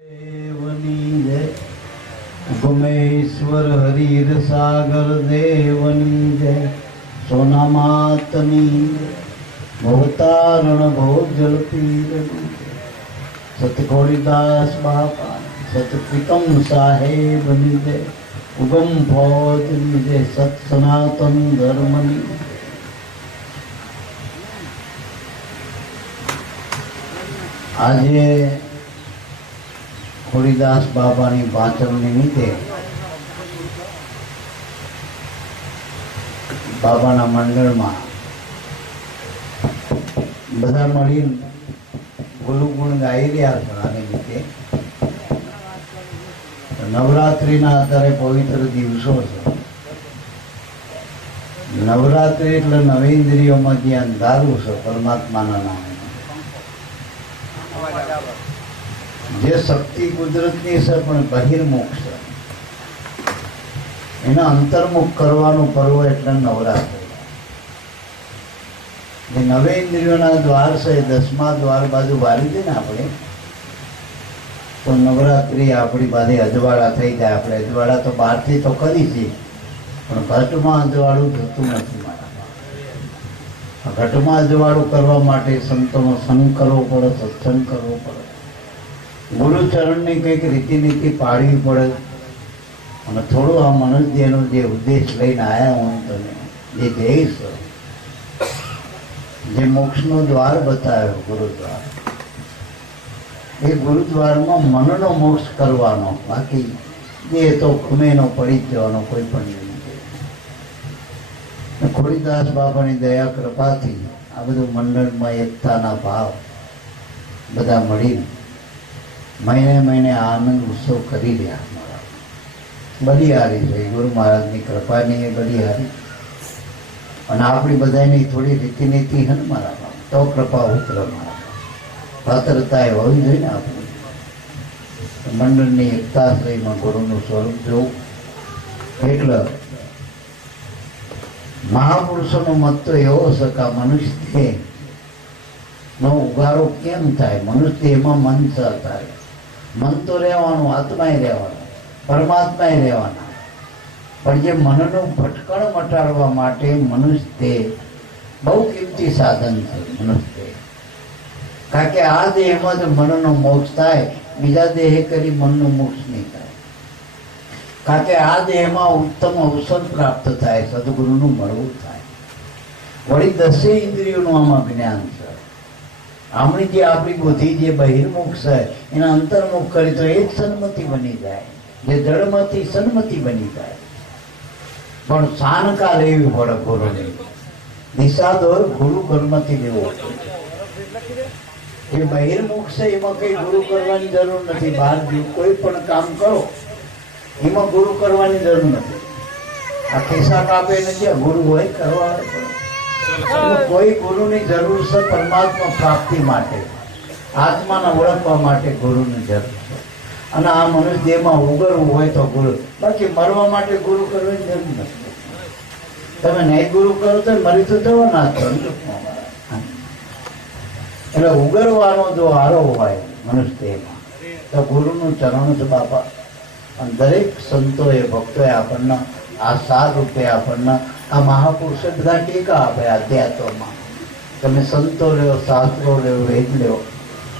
देवनी जय गुमेश्वर हरीर सागर देवनी जय सोना मातनी भवतारण भोजल पीरनी सतगोरीदास बापा सतप्रिकम साहेबनी जय उगम फौजनी जय सत सनातन धर्मनी આજે ખોડીદાસ બાબાની વાંચન નિમિત્તે બાબાના મંડળમાં બધા મળીને ગુરુગુણ ગાઈ રહ્યા છે. આ નિમિત્તે નવરાત્રિના અત્યારે પવિત્ર દિવસો છે. નવરાત્રિ એટલે નવેન્દ્રિયોમાં જે અંધારું છે પરમાત્માના નામે, જે શક્તિ કુદરતની છે પણ બહિર્મુખ છે, એના અંતર્મુખ કરવાનું પર્વ એટલે નવરાત્રિ. જે નવેન્દ્રિયોના દ્વાર છે એ 10મા દ્વાર બાજુ વાળી દે ને આપણે તો નવરાત્રિ આપણી પાસે અજવાળા થઈ જાય. આપણે અજવાળા તો બહારથી તો કરી છે પણ ઘટમાં અજવાળું થતું નથી. મારા ઘટમાં અજવાળું કરવા માટે સંતોનો સંગ કરવો પડે, સત્સંગ કરવો પડે, ગુરુચરણની કંઈક રીતિનીતિ પાડવી પડે. અને થોડું આ મનુષ્યનો જે ઉદ્દેશ લઈને આવ્યા હું તને જે ધ્યેય છે, જે મોક્ષનો દ્વાર બતાવ્યો ગુરુદ્વાર, એ ગુરુદ્વારમાં મનનો મોક્ષ કરવાનો. બાકી એ તો ખુમેનો પડી જ જવાનો કોઈ પણ નહીં. ખોડીદાસ બાબાની દયા કૃપાથી આ બધું મંડળમાં એકતાના ભાવ બધા મળીને મહિને મહિને આનંદ ઉત્સવ કરી રહ્યા. બલિહારી છે ગુરુ મહારાજની કૃપાની, એ બલિહારી. અને આપણી બધાની થોડી રીતિનીતિ છે ને મારામાં, તો કૃપા ઉતર મારા પાત્રતા એ હોવી જોઈએ ને. આપણી મંડળની એકતા શ્રીમાં ગુરુનું સ્વરૂપ જોવું. એટલે મહાપુરુષોનો મત તો એવો છે કે આ મનુષ્ય નો ઉગારો કેમ થાય? મનુષ્ય એમાં મન થાય. મન તો રહેવાનું, આત્માએ રહેવાનું, પરમાત્માએ રહેવાના. પણ જે મનનું ભટકણ મટાડવા માટે મનુષ્ય બહુ કિંમતી સાધન છે. મનુષ્ય કારણ કે આ દેહમાં જ મનનો મોક્ષ થાય, બીજા દેહે કરી મનનું મોક્ષ નહીં થાય. કારણ કે આ દેહમાં ઉત્તમ અવસર પ્રાપ્ત થાય, સદગુરુનું મળવું થાય. વળી 10 ઇન્દ્રિયોનું આમાં જ્ઞાન છે. આમની જે આપણી બુદ્ધિ જે બહિર્મુખ છે એના અંતર્મુખ કરી તો એ જ સન્મતિ બની જાય, જે જળમાંથી સન્મતિ બની જાય. પણ સાનકા લેવી પડે ગુરુની. નિષાદોર ગુરુ કર્મથી લેવો. એ બહિર્મુખ છે એમાં કઈ ગુરુ કરવાની જરૂર નથી. બહાર કોઈ પણ કામ કરો એમાં ગુરુ કરવાની જરૂર નથી. આ ખિસ્સા કાપે નથી, ગુરુ હોય કરવા કોઈ ગુરુની જરૂર છે. પરમાત્મા પ્રાપ્તિ માટે, આત્માને ઓળખવા માટે ગુરુની જરૂર છે. અને આ મનુષ્ય દેહમાં ઉગરવું હોય તો ગુરુ, બાકી મરવા માટે ગુરુ કરવાની જરૂર નથી. તમે નહીં ગુરુ કરો તો મરી તો જવાના છો. એટલે ઉગરવાનો જો હારો હોય મનુષ્ય દેહમાં તો ગુરુનું ચરણ છે બાપા. અને દરેક સંતોએ ભક્તોએ આપણને આ સાર રૂપે આપણને આ મહાપુરુષે બધા ટીકા આપે. અધ્યાત્મમાં તમે સંતો લ્યો, શાસ્ત્રો લ્યો, વેદ લ્યો,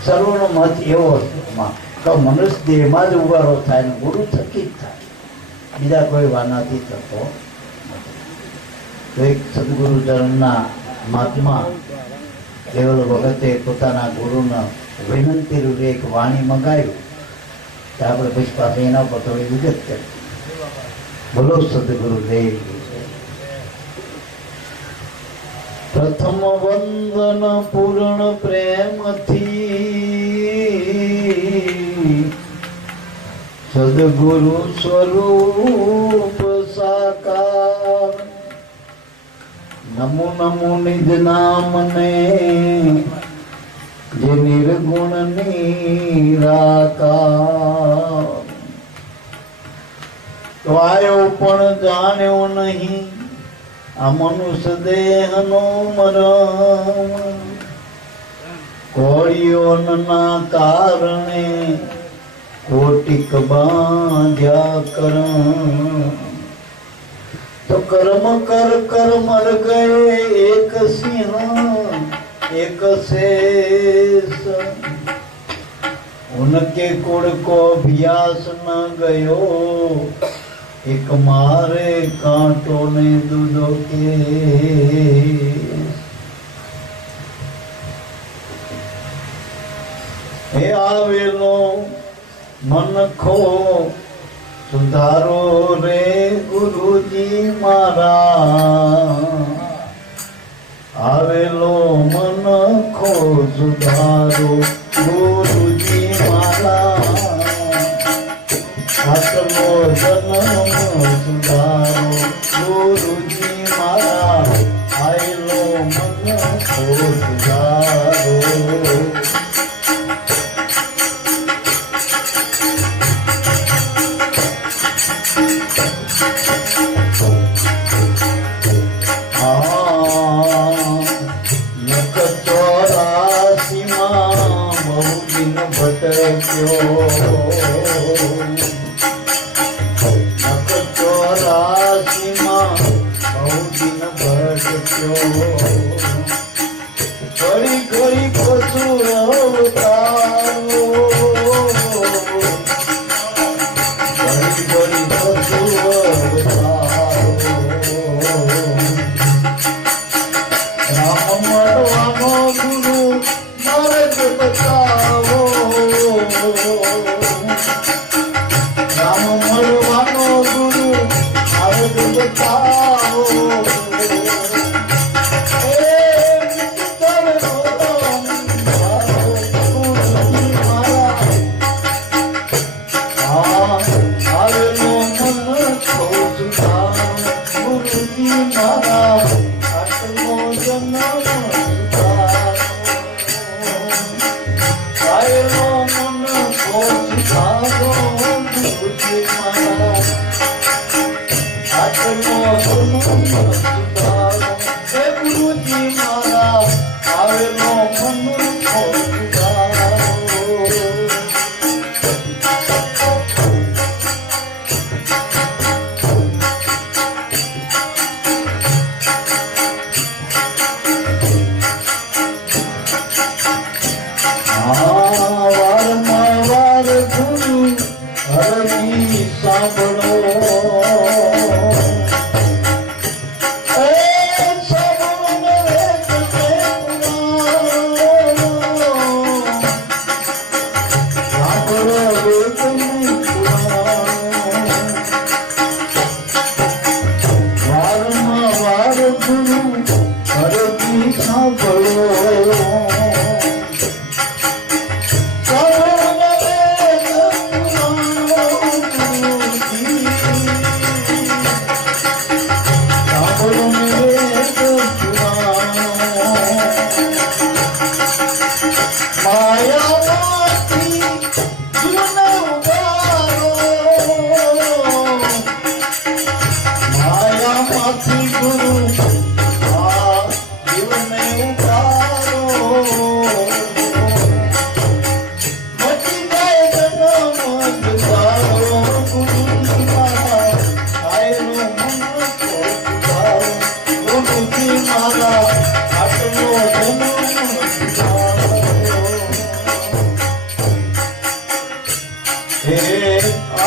સર્વનો મત એવો તો મનુષ્ય દેહમાં જ ઉગારો થાય ને ગુરુ થકી જ થાય, બીજા કોઈ વાનાથી થતો નથી. તો એક સદગુરુ ચરણના મહાત્મા કેવલ ભગતે પોતાના ગુરુના વિનંતી રૂપે એક વાણી મંગાવ્યું. આપણે પછી પાસે એના ઉપર થોડી વિગત કરી. બોલો સદગુરુદેવ. પ્રથમ વંદન પૂર્ણ પ્રેમથી સદગુરુ સ્વરૂપ સાકાર. નમો નમો નિજ નામને જે નિર્ગુણ નિરાકાર. તો આયો પણ જાણ્યો નહીં આ મનુષ્ય દેહનો મરમ. કોળીઓના કારણે कोटिक बांध्या कर तो कर्म कर कर मर गए एक सिंह एक शेष उनके कुड़ को अभ्यास न गयो एक मारे कांटों ने दूधों के हे आवेलो मन खो सुधारो रे गुरुजी मारा आवेलो मन खो सुधारो गुरुजी मारा आत्मो जन्म सुधारो गुरुजी मारा आवेलो मन खो सुधारो घड़ी घड़ी पशु अवतारो घड़ी घड़ी पशु अवतारो राम मरवानो गुरु मार्ग बताओ राम मरवानो गुरु मार्ग बताओ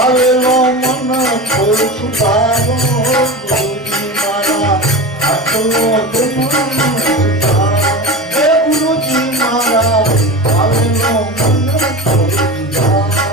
આવેલો મન કોઈ સુધારો ગુરુજી મારા આટલો ગુરુજી મારા આવેલો મન કોઈ સુધારો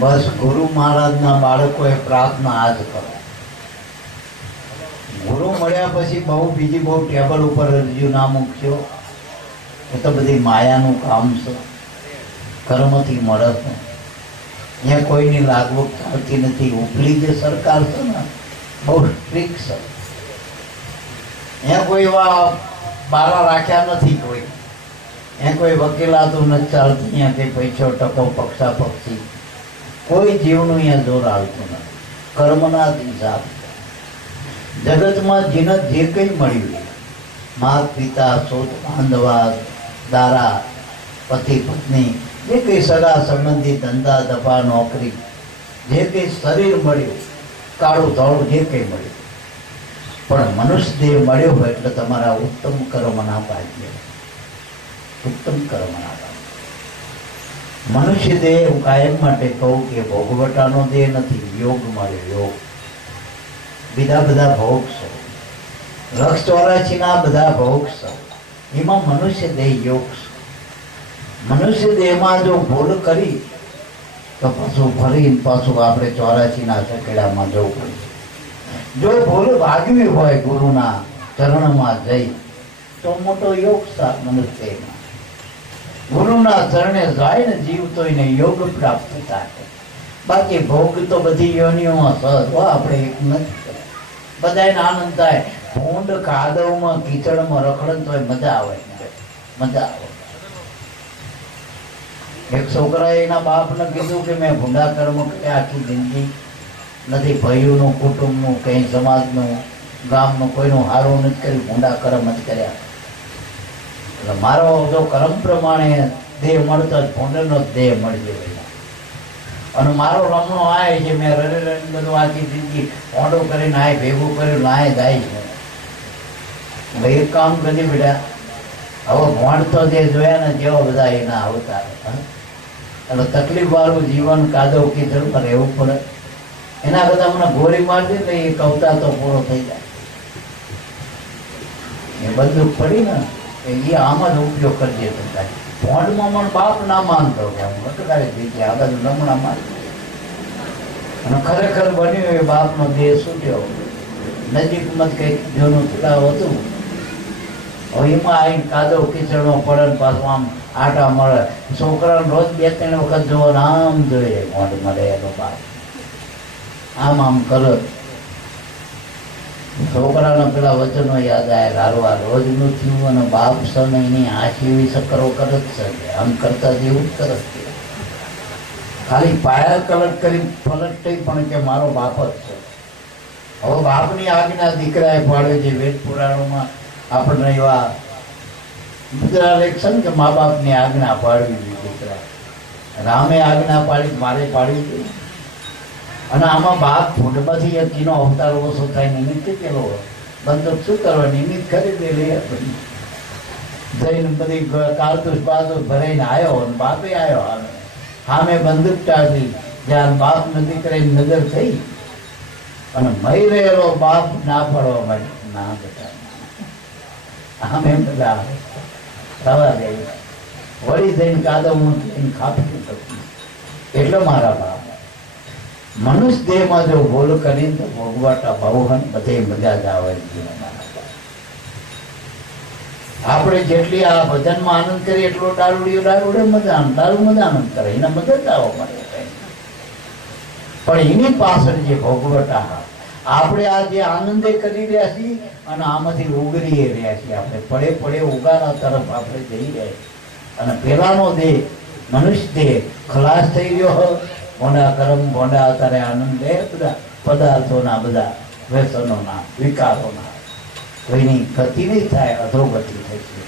બસ ગુરુ મહારાજના બાળકોએ પ્રાર્થના આજ કરો. ગુરુ મળ્યા પછી બીજી બહુ ટેબલ ઉપર રજૂ ના મૂકશો. એ તો બધી માયાનું કામ છે, કર્મથી મળે છે. અહીંયા કોઈની લાગવગ ચાલતી નથી. ઉપલી જે સરકાર છે ને બહુ સ્ટ્રિક્ટ છે. અહીંયા કોઈ એવા બારા રાખ્યા નથી. કોઈ અહીંયા કોઈ વકીલાતું નથી ચાલતી. અહીંયા કંઈ પૈસો ટકો પક્ષા પક્ષી કોઈ જીવનું અહીંયા જોર આવતું નથી. કર્મના હિસાબ જગતમાં જેને જે કંઈ મળ્યું, માતા પિતા શોધ બાંધવા દારા પતિ પત્ની જે કંઈ સગા સંબંધી ધંધા દફા નોકરી જે કંઈ શરીર મળ્યું, કાળું ધોળું જે કંઈ મળ્યું, પણ મનુષ્ય દેહ મળ્યો હોય એટલે તમારા ઉત્તમ કર્મના ભાગ્ય, ઉત્તમ કર્મના ભાગ્ય. મનુષ્ય દેહ હું કાયમ માટે કહું કે ભોગવટાનો દેહ નથી. યોગ મળ્યો, યોગ. બીજા બધા ભોગ છે, 184 બધા ભોગ છે, એમાં મનુષ્ય દેહ યોગ છે. મનુષ્ય દેહમાં જો ભૂલ કરી તો પાછું ફરી પાછું આપણે 84 સકેડામાં જવું પડે. જો ભૂલ ભાગવી હોય ગુરુના ચરણમાં જઈ તો મોટો યોગ છે મનુષ્યમાં. ગુરુના ચરણે જાય ને જીવ તો એને યોગ પ્રાપ્ત થાય. બાકી ભોગ તો બધી યોનિઓમાં સહજ હોય, આપણે એક નથી. બધાને આનંદ થાય. ભૂંડ કાદવમાં કીચડમાં રખડન તો મજા આવે, મજા આવે. એક છોકરાએ એના બાપને કીધું કે મેં ભૂંડા કર્મ કર્યા આખી જિંદગી, નથી ભાઈઓનું, કુટુંબનું, કંઈ સમાજનું, ગામનું કોઈનું સારું નથી કર્યું, ભૂંડા કર્મ જ કર્યા. એટલે મારો જો કર્મ પ્રમાણે દેહ મળતો જ ભૂંડનો જ દેહ મળી ગયો. અને મારો રમણો આય છે, મેં રડી બધું આખી જિંદગી ઓંડું કરીને આય ભેગું કર્યું, નાય જાય છે. એક કામ કરી બેટા, હવે મોણ તો જે જોયા ને જેવા બધા એના અવતાર હતા. એટલે તકલીફ વાળું જીવન કાદવ કીચડમાં રહેવું પડે. એના કરતા મને ગોળી મારી દે ને એક અવતાર તો પૂરો થઈ જાય. એ બંદૂક પડી ને એ આમ જ ઉપયોગ કરી દે. ભોંડમાં મને બાપ ના માનતો કે હું અટકાવી દીધી આ બધું લમણા મારી. અને ખરેખર બન્યું એ બાપનો દેહ છૂટ્યો. નજીકમાં જ કંઈક જૂનું તળાવ હતું. હવે એમાં આવીને કાદવ કીચડમાં પડે ને પાછું આમ આટા મળે. છોકરાને રોજ 2-3 વખત જોવો ને આમ જોઈએ ભોંડ મળે એનો બાપ આમ આમ કરો. છોકરાના પેલા વચનો યાદ આવે લારવા રોજનું થયું અને બાપ સને એની આંખ એવી સકરો કરત છે આમ કરતા જેવું જ કરત. ખાલી પાયા કલટ કરી પલટતી પણ કે મારો બાપ જ છે. હવે બાપની આજ્ઞા દીકરાએ પાડ્યો છે. વેદ પુરાણોમાં આપણને એવા મુદ્રા લેખન કે મા બાપની આજ્ઞા પાડવી જોઈએ. દીકરા રામે આજ્ઞા પાડી મારે પાડવી જોઈએ. અને આમાં બાપ ભૂંડમાંથી એક એનો અવતાર ઓછો થાય નિમિત્ત પેલો બંદૂક શું કરવા નિમિત્ત ખરીદેલી જઈને બધી કારતૂસ બારતૂસ ભરાઈને આવ્યો અને બાપે આવ્યો. સામે બંદૂક ટાળી જ્યાં બાપ નથી કરીને નજર થઈ અને મરી રહેલો બાપ ના પડવા માટે ના બેટા આમે બધા થવા દે વળી જઈને કાદવ ખાપી એટલે મારા બાપ મનુષ્ય દેહમાં જો ભૂલ કરીને તો ભોગવાટા ભાવહન બધે મજા જ આવે. આપણે જેટલી આ ભજનમાં આનંદ કરીએ એટલો દારૂડે મજા આનંદ કરે એના મદદ આવો મળે. પણ એની પાછળ જે ભોગવટા આપણે આ જે આનંદે કરી રહ્યા છીએ અને આમાંથી ઉગરી રહ્યા છીએ. આપણે પડે પડે ઉગારા તરફ આપણે જઈ રહ્યા. અને પેલાનો દેહ મનુષ્ય દેહ ખલાસ થઈ ગયો. ભોંડા કર્મ ભોંડા અત્યારે આનંદ લે બધા પદાર્થોના બધા વ્યસનોના વિકારોના કોઈની ગતિ નહીં થાય અધોગતિ થશે.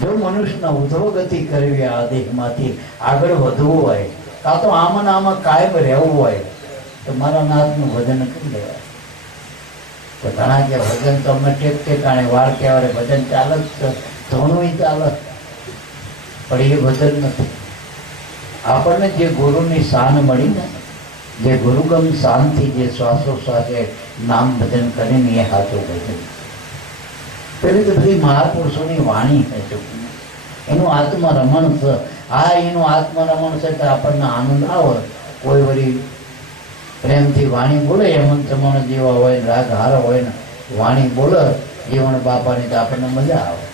જો મનુષ્યને ઉધોગતિ કરવી આ દેહમાંથી આગળ વધવું હોય કાં તો આમાં આમાં કાયમ રહેવું હોય તો મારા નાથનું ભજન કરી લેવાય. તો ઘણા કે ભજન તો અમે ટેકાણે વાર કહેવાય ભજન ચાલે જ છે ધોનું ચાલે પણ એ ભજન નથી. આપણને જે ગુરુની શાન મળી ને જે ગુરુગમ શાનથી જે શ્વાસોશ્વાસે નામ ભજન કરીને એ સાચું ભજન. પેલી તો બધી મહાપુરુષોની વાણી છે એનું આત્મરમણ છે. આ એનું આત્મરમણ છે કે આપણને આનંદ આવે. કોઈ વળી પ્રેમથી વાણી બોલે હેમંત ચમણ જેવા હોય રાગ હારો હોય ને વાણી બોલે જીવન બાપાની તો આપણને મજા આવે.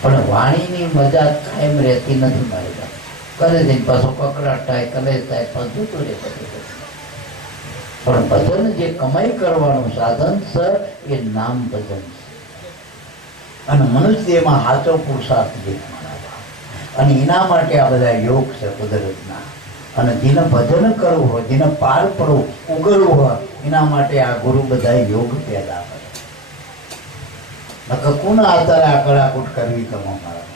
પણ વાણીની મજા કાયમ રહેતી નથી મારી પાસે. કરે છે પાછો કકડાટ થાય કલેશ થાય પાછું જતું રહે. પણ ભજન જે કમાઈ કરવાનું સાધન છે એ નામ ભજન છે. અને મનુષ્ય એમાં સાચો પુરુષાર્થ જે અને એના માટે આ બધા યોગ છે કુદરતના. અને જેને ભજન કરવું હોય જેને પાર પડવું ઉગરવું હોય એના માટે આ ગુરુ બધા યોગ પેદા કરે. નકર કોના અત્યારે આ કડાકૂટ કરવી તમે મારા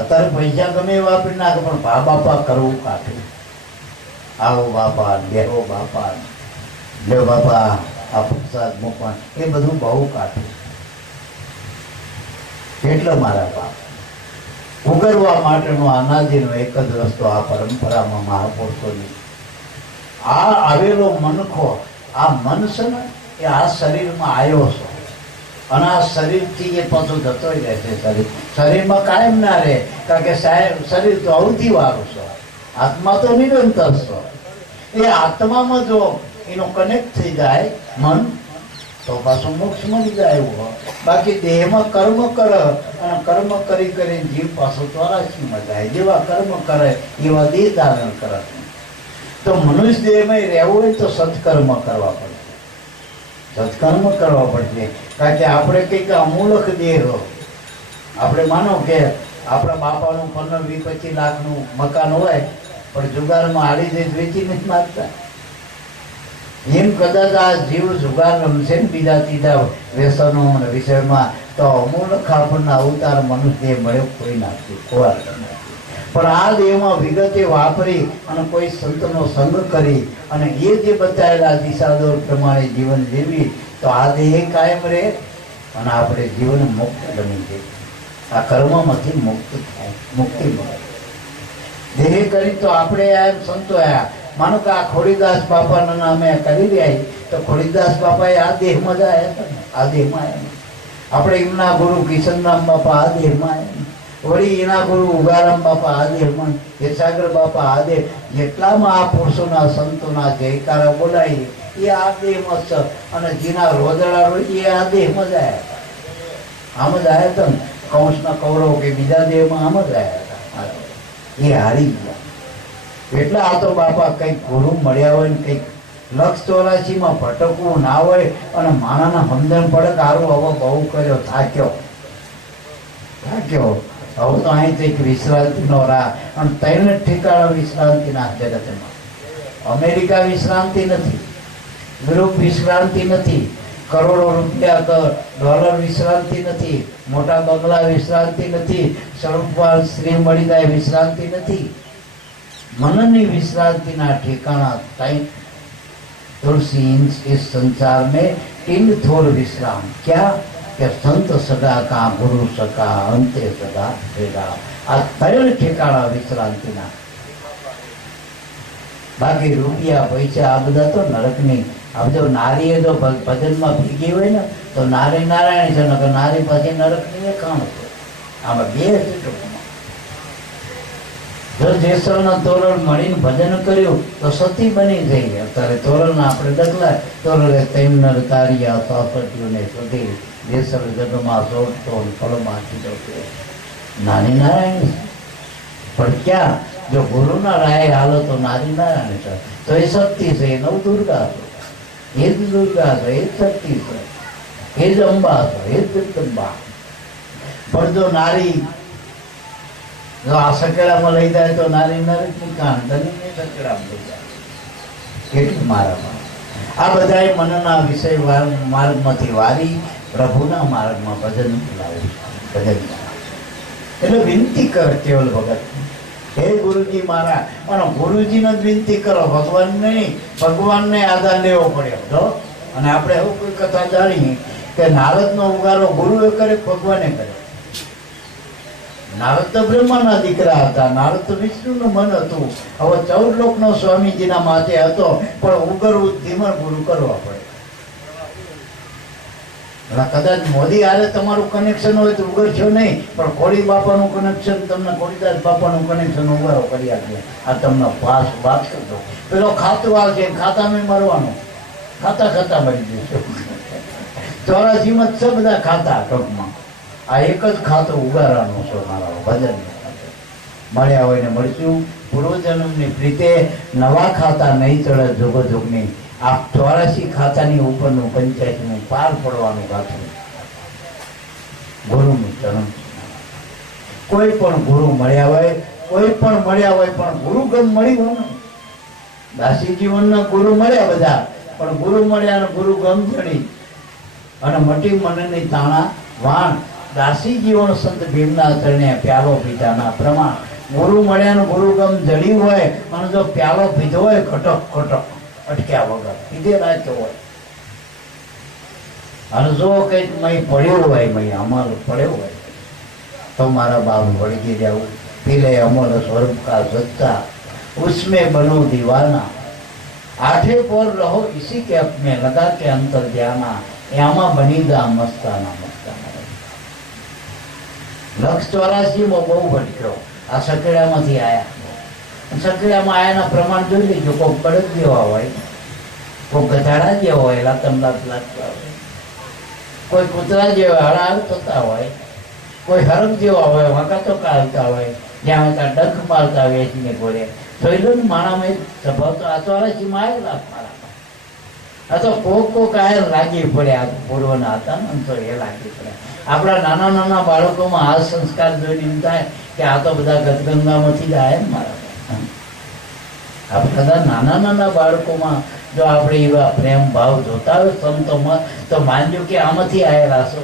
અત્યારે પૈસા ગમે વાપરી નાખે પણ ભા બાપા કરવું કાઢે. આવો બાપા બેહો બાપા લે બાપા આ પ્રસાદ મૂકવા એ બધું બહુ કાઢે. એટલે મારા બાપ ઉગરવા માટેનો અનાદિનો એક જ રસ્તો આ પરંપરામાં મહાપુરુષોની આ આવેલો મનખો આ મન છે ને એ આ શરીરમાં આવ્યો છે અને આ શરીરથી એ પાછું જતો રહેશે. શરીરમાં કાયમ ના રહે કારણ કે શરીર તો અવધિ વાળું છે. આત્મા તો નિરંતર છે. એ આત્મામાં જો એનો કનેક્ટ થઈ જાય મન તો પાછું મોક્ષ મળી જાય એવું હોય. બાકી દેહમાં કર્મ કરે અને કર્મ કરી કરીને જીવ પાછો ચોરાશીમાં જાય. જેવા કર્મ કરે એવા દેહ ધારણ કરે. તો મનુષ્ય દેહમાં રહેવું હોય તો સત્કર્મ કરવા પડશે. સત્કર્મ કરવા પડશે કારણ કે આપણે કંઈક અમૂલક દેહ આપણે માનો કે આપણા બાપાનું 15-20-25 લાખનું મકાન હોય પણ જુગારમાં હારી જઈ વેચી નથી માગતા. એમ કદાચ આ જીવ જુગાર રમશે ને બીજા ત્રીજા વ્યસનો વિષયમાં તો અમૂલક આપણને અવતાર મનુષ્ય મળ્યો કોઈ નાખ્યું ખોરાક. પણ આ દેહમાં વિગતે વાપરી અને કોઈ સંતનો સંગ કરી અને એ જે બતાવેલા દિશાદોર પ્રમાણે જીવન જીવી તો આ દેહ કાયમ રહે અને આપણે જીવન મુક્ત બની જઈએ. આ કર્મમાંથી મુક્ત થાય, મુક્તિ મળે. દેહ કરી તો આપણે એમ સંતો આયા, માનો કે આ ખોડીદાસ બાપાના નામે કરી રહ્યા તો ખોડીદાસ બાપાએ આ દેહમાં જ આવ્યા હતા ને, આ દેહમાં આવ્યા. આપણે એમના ગુરુ કિશનરામ બાપા આ દેહમાં આવ્યા, વળી એના ગુરુ ઉગારામ બાપા આ દેહમાં, યશાગર બાપા આ દેહ, જેટલામાં આ પુરુષોના સંતોના જયકારા બોલાય એ આ દેહમાં છે. અને જેના રોદડા રોઈ એ આ દેહમાં જ આવ્યા હતા, આમ જ આવ્યા હતા ને. કંસના કૌરવ કે બીજા દેહમાં આમ જ આવ્યા હતા, એ હારી ગયા. એટલે આ તો બાપા કંઈક ગુરુ મળ્યા હોય ને કંઈક 184 ભટકવું ના હોય અને માણાના સમજણ પડે કે આરું હવે બહુ કર્યો, થાક્યો. હવે તો અહીંથી એક વિશ્રાંતિનો રાહ, અને 3 ઠેકાણા વિશ્રાંતિના જગતમાં. અમેરિકા વિશ્રાંતિ નથી, યુરોપ વિશ્રાંતિ નથી, કરોડો રૂપિયા ડોલર વિશ્રાંતિ નથી, મોટા બંગલા વિશ્રાંતિ નથી, સ્વરૂપવાન સ્ત્રી મળી જાય વિશ્રાંતિ નથી. मननी विश्रांति ना ठिकाना तय तुलसी इस संसार में टिंड थोड़ विश्राम क्या कि संत सगा का गुरु सका अंते सगा भेगा आ तय ठिकाना विश्रांति ना. बाकी रुपया पैसा आ बधा तो नरक नहीं. अब जो नारी है जो भजन में भीगी हुई ना तो नारी नारायण है न नारी पाछे नरक नहीं है काम है. आम बे जो जेसलना तोरण मळीने भजन कर्યું तो सती बनी गई. अत्यारे तोरण आपणे दगला तोरणे 3 नर तारिया सासठियों ने सती जेसल जगमा सोटतो फलमा कीधो के नारी नारायण. पर क्या जो गुरु ना राय हालो तो नारी नारायण है तो ये शक्ति से नव दुर्गा ये दुर्गा है, ये शक्ति है, ये अम्बा है, ये जगदम्बा. पर जो नारी जो आ सकेड़ा लई जाए तो नारी नरक की कांधनी ने सकेड़ा लई जाए एटલું મારામાં. આ બધાય મનના વિષય માર્ગમાંથી વારી પ્રભુના માર્ગમાં ભજન લાવે. ભજન એટલે વિનંતી કર કેવલ ભગત, હે ગુરુજી મારા. અને ગુરુજીને જ વિનંતી કરો, ભગવાન નહીં. ભગવાનને આધાર લેવો પડ્યો તો. અને આપણે એવું કોઈ કથા જાણીએ કે નારદનો ઉગારો ગુરુએ કરે, ભગવાને કરે. નારદ તો બ્રહ્માના દીકરા હતા, નારદ તો વિષ્ણુનું મન હતું. હવે 14 લોકનો સ્વામીજીના માથે હતો, પણ ઉગરવું ધીમા ગુરુ કરવા પડે. કદાચ મોદી હારે તમારું કનેક્શન હોય તો ઉગરશો નહીં, પણ કોળી બાપાનું કનેક્શન તમને કોળીદાસ બાપાનું કનેક્શન ઉગારો કરી આપે. આ તમને પાસ વાત કરતો પેલો ખાતું આવશે, ખાતામાં મરવાનું, ખાતા ખાતા મરી જશે. 84માં છે બધા ખાતા ટૂંકમાં. આ એક જ ખાતું ઉગારવાનું છે મારા ભજન. મળ્યા હોય ને મળશું. પૂર્વજન્મની પ્રીતે નવા ખાતા નહીં ચડે જોગો જોગની. આ 84 ખાતાની ઉપરનું 85નું પાર પડવાનું ખાતું ગુરુનું ચરણ. કોઈ પણ ગુરુ મળ્યા હોય, કોઈ પણ મળ્યા હોય, પણ ગુરુ ગમ મળી હોય ને. દાસી જીવનના ગુરુ મળ્યા બધા, પણ ગુરુ મળ્યા ને ગુરુ ગમ ચડી અને મટી મનની તાણા વાણ. દાસી જીવન સંત ભીમના ચરણે પ્યાલો પીધાના પ્રમાણ. ગુરુ મળ્યા ને ગુરુ ગમ જડ્યું હોય અને જો પ્યાલો પીધો હોય ખટક ખટક અટક્યા વગર પીધે રાખ્યો હોય, અને જો કંઈક મય પડ્યો હોય, મય અમલ પડ્યો હોય તો મારા બાપ વળગી જાવું. પીલે અમલ સ્વરૂપ કા સચ્ચા उसमें बनो दीवाना. 8 पर रहो इसी के में लगा के अंतर जाना. यामा बनी दा मस्ताना मस्ताना. 184માં બહુ ભટક્યો. આ સકેડામાંથી આયા. સકેડામાં આયાના પ્રમાણ જોઈ લેજો. કોઈ કડક જેવા હોય, કોઈ ગધાડા જેવા હોય, લાતમ લાગતા હોય, કોઈ કૂતરા જેવા હળાહળ થતા હોય, કોઈ હરક જેવા હોય, વાંકા કાઢતા હોય, જ્યાં ત્યાં ડંખ મારતા વેચીને ઘોડે. જોઈ લો ને માણામાં સ્વભાવ તો 84માં આવેલા મારામાં. આ તો કોક આયર લાગી પડ્યા, પૂર્વના હતા ને તો એ લાગી પડ્યા. આપણા નાના નાના બાળકોમાં આ સંસ્કાર જોઈને એમ થાય કે આ તો બધા ગદગંગામાંથી જ આવ્યા ને મારા. આપણે બધા નાના નાના બાળકોમાં જો આપણે એવા પ્રેમ ભાવ જોતા હોય સંતોમાં તો માનજો કે આમાંથી આવેલા છો.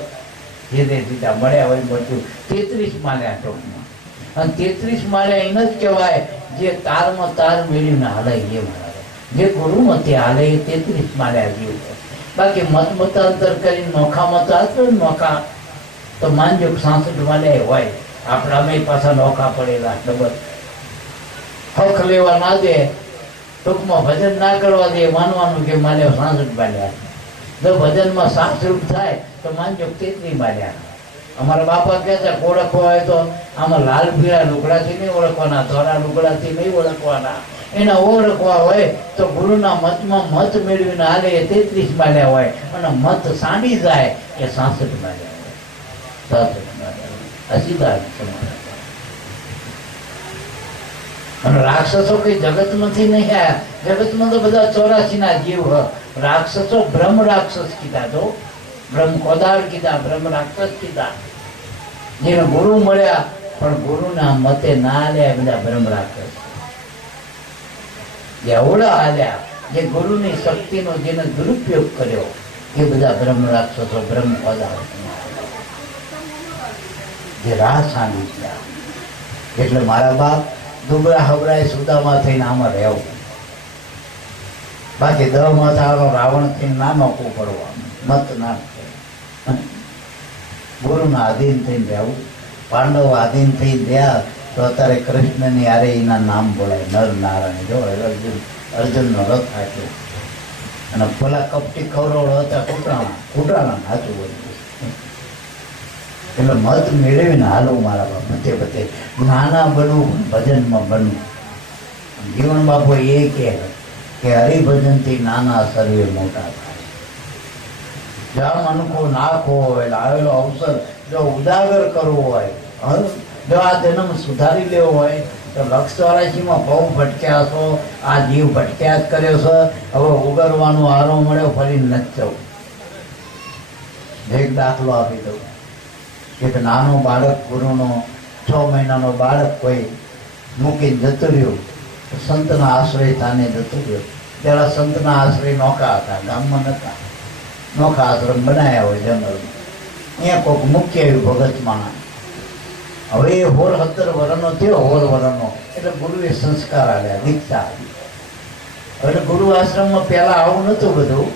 ધીરે ધીરે મળ્યા હોય બધું. 33 માળ્યા ટોકમાં. અને 33 માળ્યા એને જ કહેવાય જે તારમાં તાર મેળવીને હાલે એ મારા. જે ગુરુમતી હાલે એ 33 માળ્યા જીવ. બાકી મત મતાંતર કરીને નોખા મત આવતો નોખા તો માનજો 66 વાલે હોય. આપણે અમે પાછા નોખા પડેલા ડબલ હક લેવા ના દે, ટૂંકમાં ભજન ના કરવા દે, માનવાનું કે માને 66 બાલ્યા. જો ભજનમાં 60 થાય તો માનજો 33 બાલ્યા. અમારા બાપા કહેતા ઓળખવા હોય તો આમાં લાલ પીળા લુગડાથી નહીં ઓળખવાના, ધોળા લુગડાથી નહીં ઓળખવાના. એના ઓળખવા હોય તો ગુરુના મતમાં મત મેળવીને હાલે એ 33 બાલ્યા હોય, અને મત સાંડી જાય એ 66 બાલ્યા હોય. 66 બાલ્યા અસીધા સમાન. અને રાક્ષસો કઈ જગતમાંથી નહીં આયા. જગતમાં તો બધા 84 ના જીવ હ. રાક્ષસો બ્રહ્મ રાક્ષસ કીધા, તો બ્રહ્મ કોદાળ કીધા, બ્રહ્મ રાક્ષસ કીધા. જેને ગુરુ મળ્યા પણ ગુરુના મતે ના હાલ્યા બધા બ્રહ્મ રાક્ષસ. જે અવળા હાલ્યા, જે ગુરુની શક્તિનો જેને દુરુપયોગ કર્યો એ બધા બ્રહ્મ રાક્ષસો, બ્રહ્મ કોદાળ. જે રાહ સાંડી ગયા. એટલે મારા બાપ દુબળા હબરાય સુદામાં થઈને આમાં રહેવું. બાકી 10 માથાનો રાવણ થઈને ના નોખવું પડવાનું, મત ના. ગુરુના આધીન થઈને રહેવું. પાંડવ આધીન થઈ રહ્યા તો અત્યારે કૃષ્ણની હારે એના નામ બોલાય, નર નારાયણ. જો અર્જુનનો રથ હાચ્યો, અને પેલા કપટી કૌરવ હતા કુટરાણા હાચું બોલ્યું. એટલે મત મેળવીને હાલવું મારા બાપ. બધે બધે નાના બનવું, ભજનમાં બનવું. જીવન બાપુ એ કે હરિભજનથી નાના સર્વે મોટા થાય. જ્યાં મનકો નાખવો હોય, આવેલો અવસર જો ઉજાગર કરવો હોય, જો આ જન્મ સુધારી લેવો હોય તો 184માં બહુ ભટક્યા છો, આ જીવ ભટક્યા જ કર્યો છે. હવે ઉગરવાનો આરો મળ્યો, ફરી નથી જવું. એક દાખલો આપી દઉં. એક નાનો બાળક ગુરુનો 6 મહિનાનો બાળક કોઈ મૂકીને જતું રહ્યું, સંતના આશ્રય તાને જતું રહ્યું. ત્યારે સંતના આશ્રય નોખા હતા, ગામમાં નહોતા. નોખા આશ્રમ બનાવ્યા હોય જંગલમાં. અહીંયા કોઈક મુખ્ય આવ્યું ભગત માણસ. હવે એ 17 વર્ષનો થયો, 16 વર્ષનો. એટલે ગુરુએ સંસ્કાર આવ્યા, દીક્ષા આવી. એટલે ગુરુ આશ્રમમાં પહેલા આવું નહોતું બધું.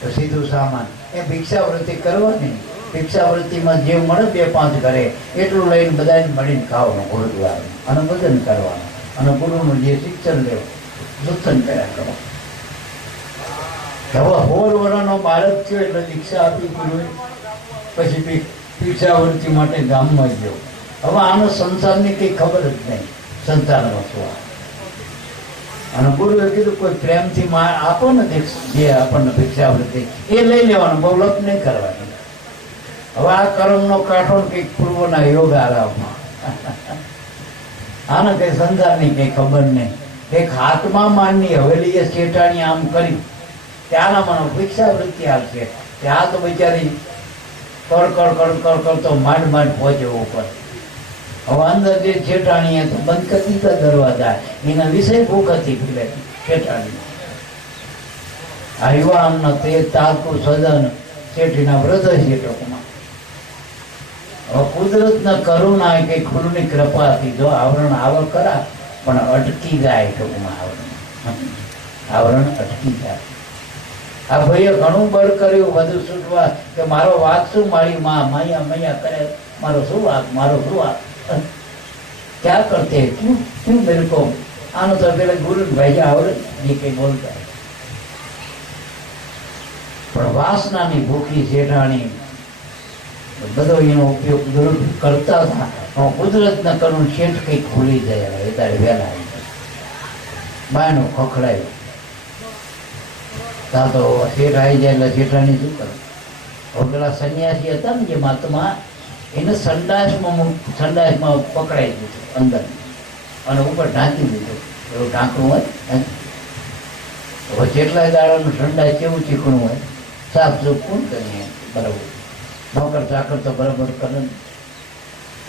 તો સીધું સામાન એ ભિક્ષાવૃત્તિ કરવાની. ભિક્ષાવૃત્તિમાં જે મળે 2-5 ઘરે એટલું લઈને બધાને મળીને ખાવાનું ગુરુદ્વારા, અને ભજન કરવાનું, અને ગુરુનું જે શિક્ષણ લેવું, સત્સંગ કર્યા કરો. હવે 16 વર્ષનો બાળક થયો એટલે દીક્ષા આપી ગુરુએ. પછી ભિક્ષાવૃત્તિ માટે ગામમાં ગયો. હવે આનો સંસારની કંઈ ખબર જ નહીં, સંસારનો શું. અને ગુરુએ કીધું કોઈ પ્રેમથી આપો ને જે આપણને ભિક્ષાવૃત્તિ એ લઈ લેવાનું, બહુ લપ નહીં કરવાની. હવે આ કર્મનો કાંઠો કંઈક પૂર્વના યોગ આરામમાં. આને કઈ સંસારની કઈ ખબર નહીં. એક હાથમાં માનની હવેલી એ શેઠાણી આમ કરી, ત્યાંના મને ભિક્ષાવૃત્તિ આવશે. ત્યાં તો બિચારી કડ કરતો માંડ પહોંચે ઉપર. હવે અંદર જે શેઠાણીએ તો બંધ કરી દીધા દરવાજા. એના વિષય ભૂખ હતી પેલે શેઠાણી. આ યુવાનનો તે તાકુ સદન શેઠીના વ્રત છે ટૂંકમાં. હવે કુદરતના કરુણા કે ગુરુની કૃપાથી જો આવરણ આવ કરા પણ અટકી જાય. ટૂંકમાં આવરણ અટકી જાય. આ ભાઈએ ઘણું બળ કર્યું બધું છૂટવા કે મારો વાત શું, મારી માં મૈયા મૈયા કરે, મારો શું વાક, મારો શું વાક, ક્યાં કરતે ક્યું મેરે કો. આનો તો પેલા ગુરુ ભાઈ આવડે જે કઈ બોલતા. પણ વાસનાની ભૂખી શેઠાણી બધો એનો ઉપયોગ ગુરુ કરતા હતા. કુદરતના કરુણ શેઠ કઈ ખુલી જાય એ તારે વહેલા બાયનો ખખડાય. ત્યાં તો શેઠ આવી જાય એટલે શેઠાણી શું કરે. હવે પેલા સંન્યાસી હતા ને જે મહાત્મા, એને સંડાસમાં પકડાઈ દીધું અંદર, અને ઉપર ઢાંકી દીધું. એવું ઢાંકણું હોય. હવે જેટલા દાડાનું સંડાસ કેવું ચીકણું હોય, સાફ સુફ કોણ કરીએ બરાબર. નોકર ચાકર તો બરાબર કરે.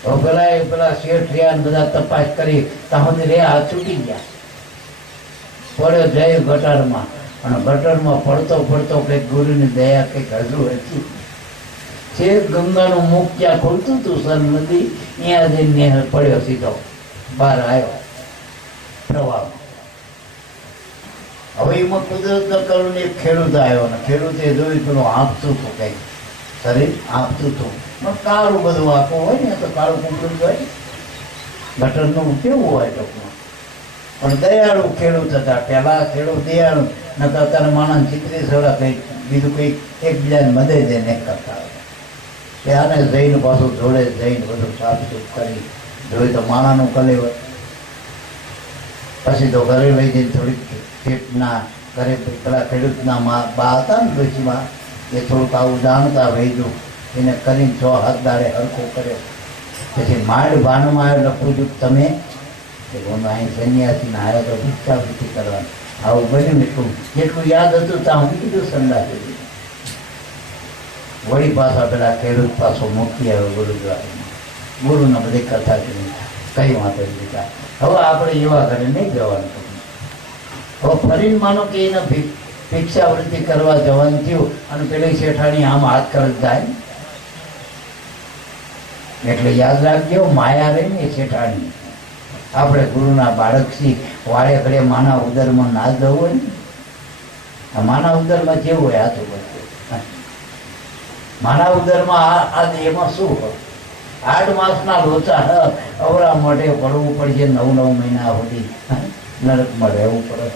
હવે પેલા શેઠ રહ્યા બધા તપાસ કરી ત્યાં રે આ છૂટી ગયા. પડ્યો જાય ગટારમાં, અને ગટરમાં પડતો કંઈક ગુરુની દયા કંઈક હજુ હતી. છેક ગંગાનું મુખ જ્યાં ખોલતું હતું સર નદી, ત્યાં જઈને પડ્યો સીધો બહાર આવ્યો પ્રવાહ. હવે એમાં કુદરતના કરુણ એક ખેડૂત આવ્યો, ને ખેડૂતે જોયું પેલું આપતું હતું કંઈક શરીર આપતું હતું પણ કાળું બધું આખું હોય ને તો કાળું કુંકુમ હોય ગટરનું કેવું હોય ટૂંકમાં પણ દયાળુ ખેડૂત હતા પહેલા ખેડૂત દયાળુ નકર અત્યારે માણસ ચિત્રી સડા કંઈક બીજું કંઈક એકબીજાને મદદ એને કરતા હતા ત્યારે જઈને પાછું જોડે જઈને બધું સાફસૂફ કરી જોઈ તો માણાનું કલેવર પછી તો ઘરે લઈ જઈને થોડીક પેટના ઘરે પેલા ખેડૂતના બા હતા ને ડોશીમાં એ થોડુંક આવું જાણતા વહીજું એને કરીને 6 હાથ દાડે હરખો કર્યો પછી માંડ ભાનમાં આવ્યો પૂછ્યું તમે કે હું અહીં સન્યાસીને આવ્યો તો ભિક્ષાવૃત્તિ કરવાની આવું બન્યું જેટલું યાદ હતું ત્યાં હું કીધું સંદાસ વળી પાછા પેલા ખેડૂત પાછો મૂકી આવ્યો ગુરુદ્વારામાં ગુરુને બધી કથા કરી કઈ વાંધો દીધા હવે આપણે એવા ઘરે નહીં જવાનું હવે ફરીને માનો કે એને ભિક્ષાવૃત્તિ કરવા જવાનું થયું અને પેલી શેઠાણી આમ હાથ કરત જાય એટલે યાદ રાખજો માયા રહી ને શેઠાણી આપણે ગુરુના બાળકથી વાળે ઘડે માના ઉદરમાં ના જવું હોય ને માના ઉદરમાં કેવું હોય હાથું બધું માના ઉદરમાં એમાં શું હોય 8 માસના લોચા અવરા માટે પડવું પડશે 9 મહિના સુધી નરકમાં રહેવું પડે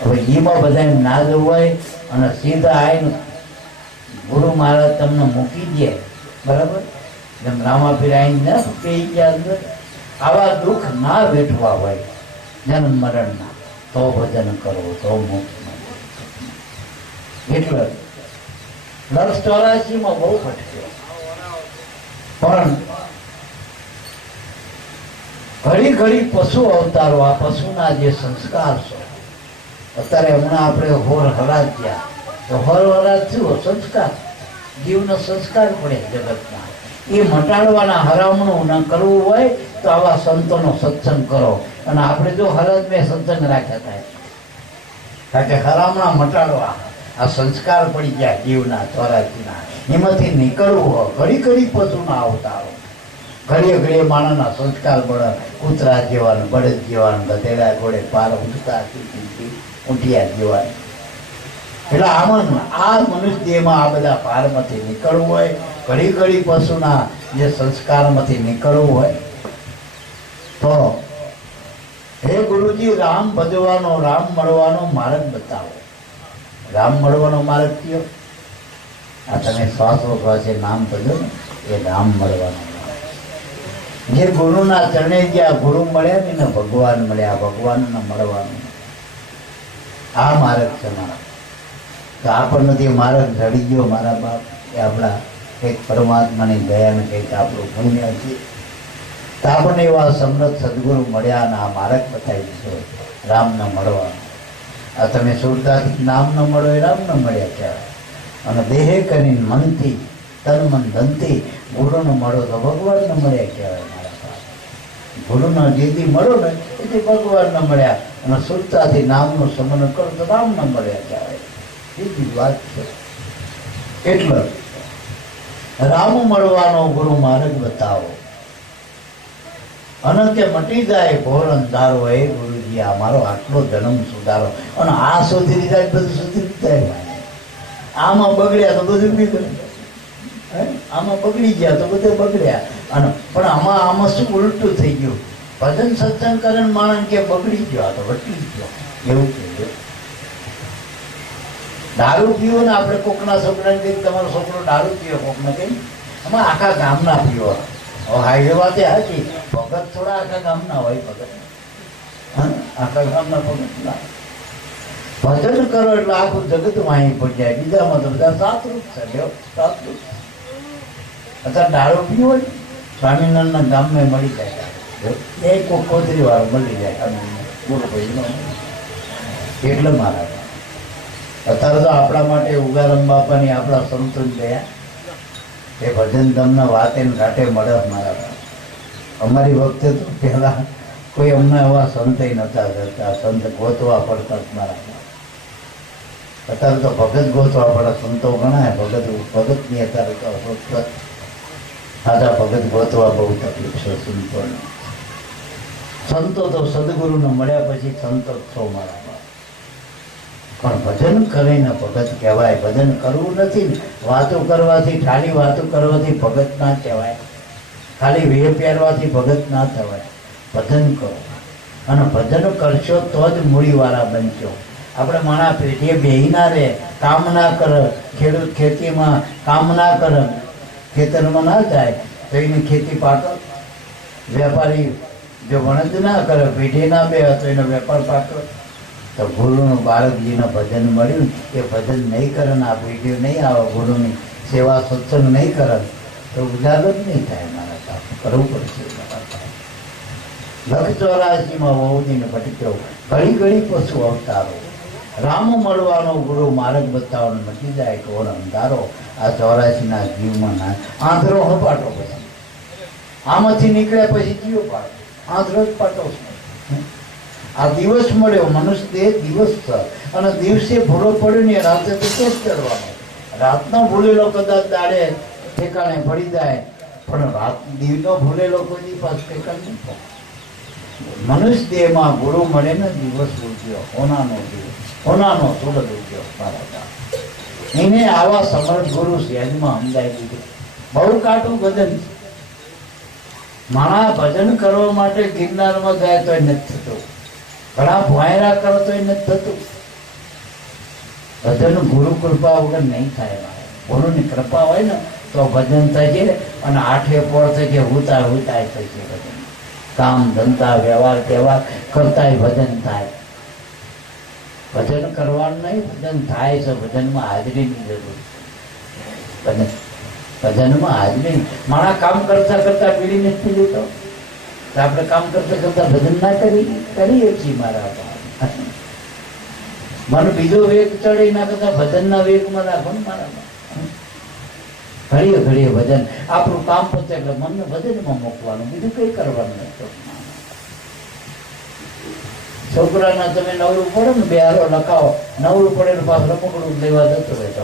હવે એમાં બધા ના જવું હોય અને સીધા આવીને ગુરુ મહારાજ તમને મૂકી દે બરાબર જેમ રામાપીર આવીને ના પી ગયા અંદર આવા દુઃખ ના વેઠવા હોય જન્મ મરણના તો ભજન કરવો તો મુક્ત એટલે વર્ષ 84 બહુ ભટક્યો પણ ઘડી ઘડી પશુ અવતારો આ પશુના જે સંસ્કાર છે અત્યારે હમણાં આપણે હોર હરાજ ગયા તો હોર હરાજ થયો સંસ્કાર જીવનો સંસ્કાર પડે જગતમાં એ મટાડવાના હરામણું ન કરવું હોય તો આવા સંતોનો સત્સંગ કરો અને આપણે જો હરજ મેં સત્સંગ રાખ્યા થાય કારણ કે હરામણા મટાડવા આ સંસ્કાર પડી ગયા જીવના 84ના એમાંથી નીકળવું હોય ઘડી ઘડી પશુના અવતારો ઘડીએ ઘડીએ માણસના સંસ્કાર બળે કૂતરા જેવાનું બળદ જેવાનું ગધેડા ઘોડે પાર ઉઠતા ઊંટિયા જેવાનું એટલે આમાં આ મનુષ્ય દેહમાં આ બધા પારમાંથી નીકળવું હોય ઘડી ઘડી પશુના જે સંસ્કારમાંથી નીકળવું હોય તો હે ગુરુજી રામ ભજવાનો રામ મળવાનો માર્ગ બતાવો રામ મળવાનો માર્ગ કયો આ તમે શ્વાસોશ્વાસે નામ ભજો ને એ રામ મળવાનો માર્ગ જે ગુરુના ચરણે ગયા ગુરુ મળ્યા ને ભગવાન મળ્યા ભગવાનને મળવાનું આ માર્ગ છે મારા તો આપણને તે માર્ગ જડી ગયો મારા બાપ એ આપણા કંઈક પરમાત્માની દયાને કંઈક આપણું પુણ્ય છે તો આપણને એવા સમૃદ્ધ સદગુરુ મળ્યા અને આ માર્ગ બતાવી દીધો રામને મળવાનો આ તમે સુરતાથી નામ ન મળો એ રામ ન મળ્યા કહેવાય અને દેહે કરીને મનથી તન મન ધનથી ગુરુને મળો તો ભગવાનને મળ્યા કહેવાય મારા બાપ ગુરુનો જેથી મળો ને એથી ભગવાનને મળ્યા અને સુરતાથી નામનું સમન કરો તો રામને મળ્યા કહેવાય એવી વાત છે એટલે રામ મળવાનો ગુરુ માર્ગ બતાવો અનંતે મટી જાય ઘોર અંધારો હે ગુરુજી અમારો આટલો જન્મ સુધારો અને આ સુધરી જાય બધું સુધરી જાય આમાં બગડ્યા તો બધું નીકળે આમાં બગડી ગયા તો બધું બગડ્યા અને પણ આમાં શું ઉલટું થઈ ગયું ભજન સત્સંગ કરે માણસ કે બગડી ગયો આ તો વટલી ગયો એવું થઈ ગયું દારૂ પીવો ને આપણે કોકના છોકરાને કઈ તમારો છોકરો દારૂ પીવો કોકને કઈ આમાં આખા ગામના પીવો હવે હાઈવે વાતે હાજી ભગત થોડા આખા ગામના હોય ભગત આખા ગામના ભગત ના ભજન કરો એટલે આખું જગત વાહી પડી જાય બીજામાં તો બધા સાતરૂપ છે સાતરૂપ અત્યારે દારૂ પીવો હોય સ્વામિનારાયણના ગામમાં મળી જાય એક કોથરી વાળો મળી જાય બોલો ભાઈ એટલે મારા અત્યારે તો આપણા માટે ઉગારામ બાપાની આપણા સંતોન ગયા એ ભજન તમને વાતે ઘાટે મળે મારા અમારી વખતે તો પહેલા કોઈ અમને એવા સંતય નતા કરતા સંત ગોતવા પડતા મારા અત્યારે તો ભગત ગોતવા પડે સંતો ગણાય ભગતની અત્યારે તો સાદા ભગત ગોતવા બહુ તકલીફ છે સંતોને સંતો તો સદગુરુને મળ્યા પછી સંતો છો મારા પણ ભજન કરીને ભગત કહેવાય. ભજન કરવું નથી ને, વાતો કરવાથી, ખાલી વાતો કરવાથી ભગત ના કહેવાય, ખાલી વેર પહેરવાથી ભગત ના થવાય. ભજન કરો, અને ભજન કરશો તો જ મૂડીવાળા બનશો. આપણે માણા પેઢીએ બેહી ના રહે, કામ ના કરે, ખેડૂત ખેતીમાં કામ ના કરે, ખેતરમાં ના જાય તો એની ખેતી પાકો. વેપારી જો વણજ ના કરે, પેઢી ના બે તો એનો વેપાર પાકો. તો ગુરુનું બાળકજીને ભજન મળ્યું, એ ભજન નહીં કરે ને આ પેઢીઓ નહીં આવે, ગુરુની સેવા સત્સંગ નહીં કરે તો ઉજાગર જ નહીં થાય. મારા કામ કરવું પડશે. 84માં વહુજીને ભટક્યો, ઘડી ઘડી પશુ અવતારો, રામ મળવાનો ગુરુ માર્ગ બતાવવાનો, મટી જાય ઘોર અંધારો. આ 84ના જીવમાં ના આંધળો હપાટો, પછી આમાંથી નીકળ્યા પછી જીવ પાડો, આંધળો જ પાટો. આ દિવસ મળ્યો, મનુષ્ય દેહ દિવસ છે, અને દિવસે ભૂલો પડ્યો ને રાતે તો કેસ કરવાનો. રાતનો ભૂલેલો કદાચ દાડે ઠેકાણે પડી જાય, પણ રાત દિવનો ભૂલેલો કોઈ પાસે ઠેકાણ નહીં પડે. મનુષ્ય દેહમાં ગુરુ મળે ને દિવસ ઉજ્યો, હોનાનો દિવસ, હોનાનો સુરત ઉજ્યો. મારા એને આવા સમર્થ ગુરુ સહેજમાં સમજાય દીધું. બહુ કાટું ભજન. માણા ભજન કરવા માટે ગિરનારમાં જાય તો નથી થતું, ઘણા ભોયરા કરો તો નથી થતું. ભજન ગુરુ કૃપા વગર નહીં થાય. ગુરુની કૃપા હોય ને તો ભજન થાય છે, અને આઠે પોળ થાય છે, હુતાય થાય છે ભજન. કામ ધંધા વ્યવહાર તહેવાર કરતા ભજન થાય. ભજન કરવાનું નહીં, ભજન થાય છે. ભજનમાં હાજરીની જરૂર છે. ભજનમાં હાજરી. મારા કામ કરતા કરતા પીડી નથી લેતો, આપણે કામ કરતા કરતા ભજન ના કરીએ છીએ. મારા મને બીજો વેગ ચડી ના કરતા ભજનના વેગમાં રાખો ને. મારા ઘડીએ ઘડીએ ભજન. આપણું કામ પતે એટલે મનને ભજનમાં મૂકવાનું, બીજું કઈ કરવાનું નથી. છોકરાના તમે નવરું પડે ને, બે હારો લખાવો, નવરું પડે ને પાછું રમકડું લેવા જતો રહે તો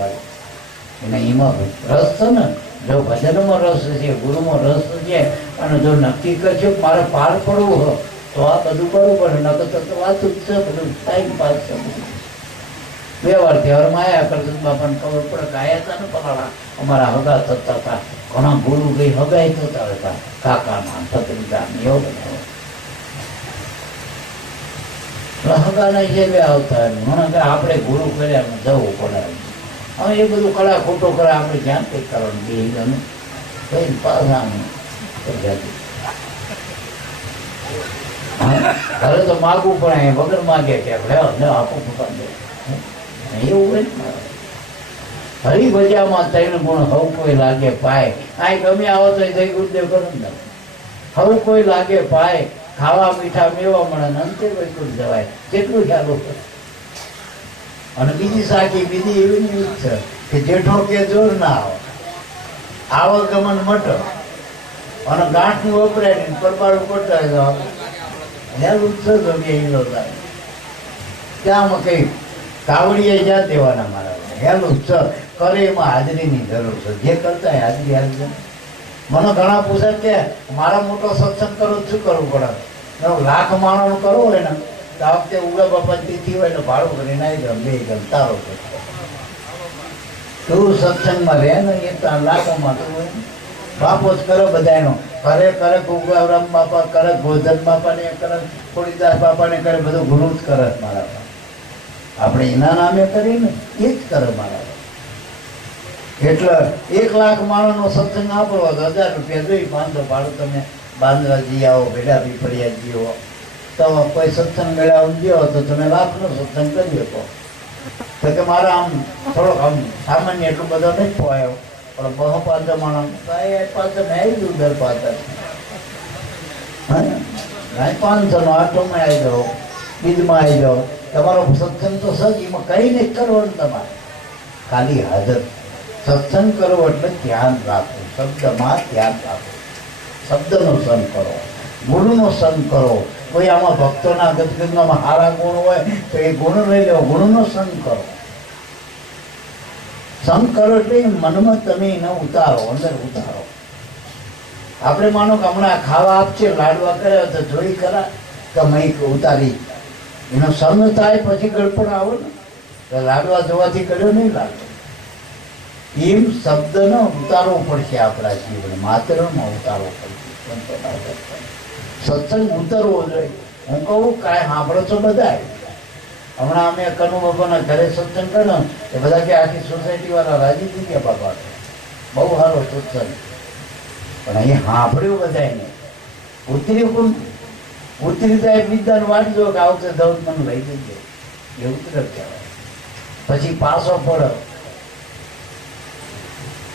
એને એમાં રસ છે ને. જો ભજનમાં રસ છે, ગુરુમાં રસ છે, અને જો નક્કી કરશો મારે પાર પડવું હોય તો આ બધું કરવું પડે. નકર તો વાત જ છે, બધું ટાઈમ પાસ છે. બે વાર તહેવારમાં આવ્યા કરતા બાપાને ખબર પડે કે આયા હતા ને પલાળા અમારા હગા થતા હતા, ઘણા ગુરુ ગઈ હગાઈ થતા હતા, કાકાના ભત્રીજા એવો બધા હગાના જેવે આવતા. મને આપણે ગુરુ કર્યા જવું પડે. હવે એ બધું કળા ખોટો કરે, આપણે જ્યાં કંઈક કરવાનું બે જણ કઈ પાછા હવે તો માગવું પડે, વગર માગે કે આપું એવું હોય. હરિભજામાં 3 ગુણ હવ કોઈ લાગે પાય. આ ગમે આવો તો જય ગુરુદેવ કરો ને. હવ કોઈ લાગે પાય, ખાવા મીઠા મેવા મળે ને અંતે વૈકુંઠ જવાય. કેટલું ખ્યાલ હોય. અને બીજી સાકી બીજી એવી છે કે જેઠો કે જોર ના આવે, આવગમન મટો, અને ગાંઠનું વપરાય પરબારું પડતા ત્યાં કઈ કાવડીએ જ્યાં દેવાના. મારા હેલું છે કરે એમાં હાજરીની જરૂર છે. જે કરતા હાજરી હાજરી. મને ઘણા પૂછે કે મારા મોટો સત્સંગ કરો શું કરવું પડે? 1 લાખ માણસ કરવો હોય ને તો આ વખતે ઉગા બાપાની તિથિ હોય ને ભાડું કરીને આવી જાવ, 2 ગમતારો છે. તું સત્સંગમાં રહે ને એ તો લાખોમાં તું હોય. બાપો જ કરે બધાનો. કરે કરે ઉગારામ બાપા કરે, ગોધન બાપાને કરે, ખોડીદાસ બાપાને કરે, બધું ગુરુ જ કરે. મારા આપણે એના નામે કરીને એ જ કરે. મારા એટલે 1 લાખ માણસનો સત્સંગ આપો તો 1000 રૂપિયા જોઈ, 500 ભાડું. તમે બાંદ્રા જી આવો, ભેડા પીપળિયા જીવો, તો કોઈ સત્સંગ મેળા ગયો તો તમે 1 લાખનો સત્સંગ કરી શકો. તો કે મારા આમ થોડોક આમ સામાન્ય એટલું બધો નહીં પોવાયો, પણ 500 માણસ પાસે મેં આવી ગયું. દર 500 આટોમાં આવી જાઓ, બીજમાં આવી જાઓ. તમારો સત્સંગ તો સજ એમાં કઈ નહીં કરવાનું. તમારે ખાલી હાજર. સત્સંગ કરવો એટલે ધ્યાન રાખવું, શબ્દમાં ધ્યાન રાખવું, શબ્દનો સંગ કરો, ગુણનો સંગ કરો. કોઈ આમાં ભક્તોના ગદગદમાં સારા ગુણ હોય તો એ ગુણ લઈ લેવો, ગુણનો સંગ કરો. સંગ કરો એટલે મનમાં તમે એને ઉતારો, અંદર ઉતારો. આપણે માનો કે હમણાં ખાવા આપશે, લાડવા કર્યા તો જોઈ ખરા કે મેં ઉતારી, એનો સંગ થાય પછી ગડપણ આવો ને. લાડવા જોવાથી કર્યો નહીં લાડવો. એમ શબ્દનો ઉતારવો પડશે આપણા જીવન, માત્રનો ઉતારવો પડશે. સત્સંગ ઉતરવો જોઈએ. હું કહું કાંઈ સાંભળો છો બધા. હમણાં અમે કનુ બાબાના ઘરે સત્સંગ કર્યો એ બધા કે આખી સોસાયટી વાળા રાજી થઈ ગયા. બાબા બહુ સારો સત્સંગ, પણ અહીંયા સાંભળ્યું બધાને. ઉતરી કોણ ઉતરી જાય બીજાને વાંચજો કે આ વખતે દૌડ મને લઈ જજો, એ ઉતરક કહેવાય. પછી પાછો પડો,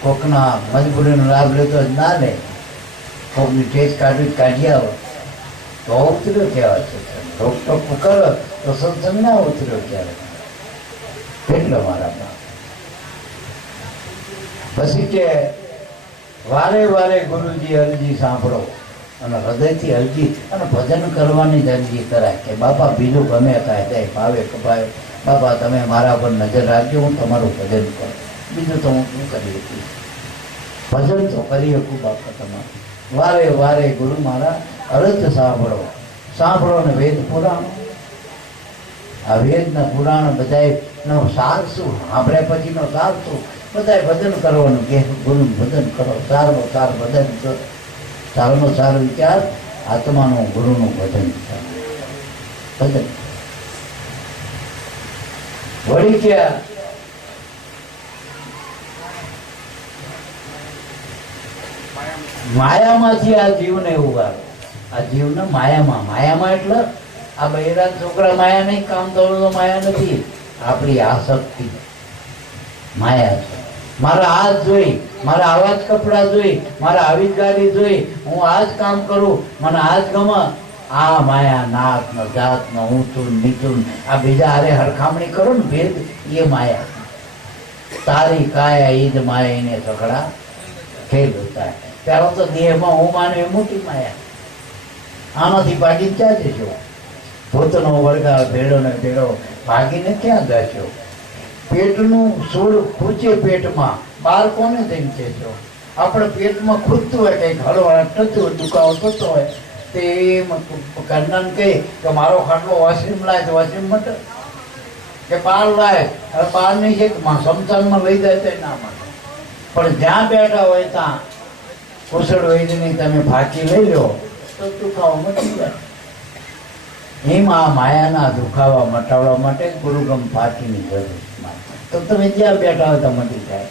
કોકના મજબૂરીનો લાભ લેતો જ ના લે, કોકની ટેસ્ટ કાઢી આવો તો ઉતર્યો કહેવાય. સત્સંગ રોકટોક કરો તો સત્સંગ ના ઉતર્યો ક્યારે. કેટલો મારા બાપ. પછી કે વારે વારે ગુરુજી અરજી સાંભળો અને હૃદયથી અરજી અને ભજન કરવાની જ અરજી કરાય કે બાપા બીજું ગમે કાંઈ થાય ભાવે કપાય, બાપા તમે મારા પર નજર રાખજો, હું તમારું ભજન કરું, બીજું તો હું શું કરી શકીશ. ભજન તો કરી શકું બાપા તમારું. વારે વારે ગુરુ મારા અરજ સાંભળો ને વેદ પુરાણ. આ વેદના પુરાણ બધાનો સાર શું, સાંભળ્યા પછીનો સાર શું, બધા ભજન કરવાનું કે ગુરુ ભજન કરો. સારનો સાર ભજન કરો, સારનો સાર વિચાર આત્માનું ગુરુનું ભજન ભજન. વળી કે માયામાંથી આ જીવને ઉગાડો. આ જીવને માયામાં એટલે આ બૈરા છોકરા માયા નહીં, કામ દોડો માયા નથી, આપણી આસક્તિ માયા છે. મારા હાથ જોઈ, મારા આવા જ કપડાં જોઈ, મારા આવી જ ગાડી જોઈ, હું આ જ કામ કરું, મને આ જ ગમે. આ માયા નાક ન જાત ન ઊંચું નીચું આ બીજા હારે હરખામણી કરો ને ભેદ, એ માયા. તારી કાયા ઈ જ માયા એને સગડા ખેલ હોતા. ત્યારે તો દેહમાં હું માનું એ મોટી માયા. આનાથી ભાગી ક્યાં જશો? ભૂતનો વળગા ભેડો ને ભેડો ભાગીને ક્યાં જશો? પેટનું સૂળ ખૂચે પેટમાં, બહાર કોને થઈને જશો? આપણે પેટમાં ખૂચતું હોય, કંઈક હળવાટ થતું હોય, દુખાવો થતો હોય, તે કરનાર કહે કે મારો ખાટલો વોશરૂમ લાય તો વોશરૂમ મટે, કે બહાર લાય હવે બહાર નહીં છે સમસાનમાં લઈ જાય તો ના માટે. પણ જ્યાં બેઠા હોય ત્યાં કુશળ વૈદની તમે ફાંકી લઈ લો તો દુખાવો મટી જાય. એમ આ માયાના દુખાવા મટાડવા માટે ગુરુગમ ફાંકીની જરૂર. તો તમે જ્યાં બેઠા હોય તો મટી જાય.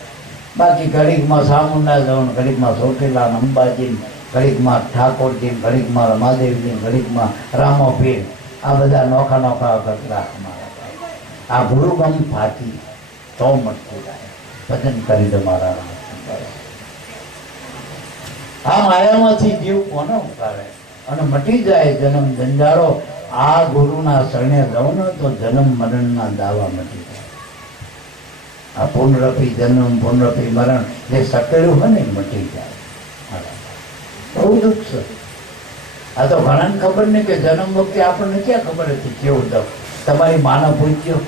બાકી ઘડીકમાં સામુંડા જવાનું, ઘડીકમાં ચોટીલા અંબાજી, ઘડીકમાં ઠાકોરજી, ઘડીકમાં રમાદેવજી, ઘડીકમાં રામોપીર, આ બધા નોખા નોખા ગતરા અમારા. આ ગુરુગમ ફાંકી તો મટતું જાય. ભજન કરી દો મારા રામ. આ માયામાંથી જીવ કોને ઉતારે અને મટી જાય જન્મ જંજાળો. આ ગુરુના શરણે જાઓ ને તો જન્મ મરણના દાવા મટી જાય. આ પુનરપી જન્મ પુનરપી મરણ જે સકેલું હોય ને મટી જાય. બહુ દુઃખ છે. આ તો ઘણાને ખબર નહીં કે જન્મ વખતે આપણને ક્યાં ખબર હતી કેવું દખ. તમારી માને પૂછ્યો,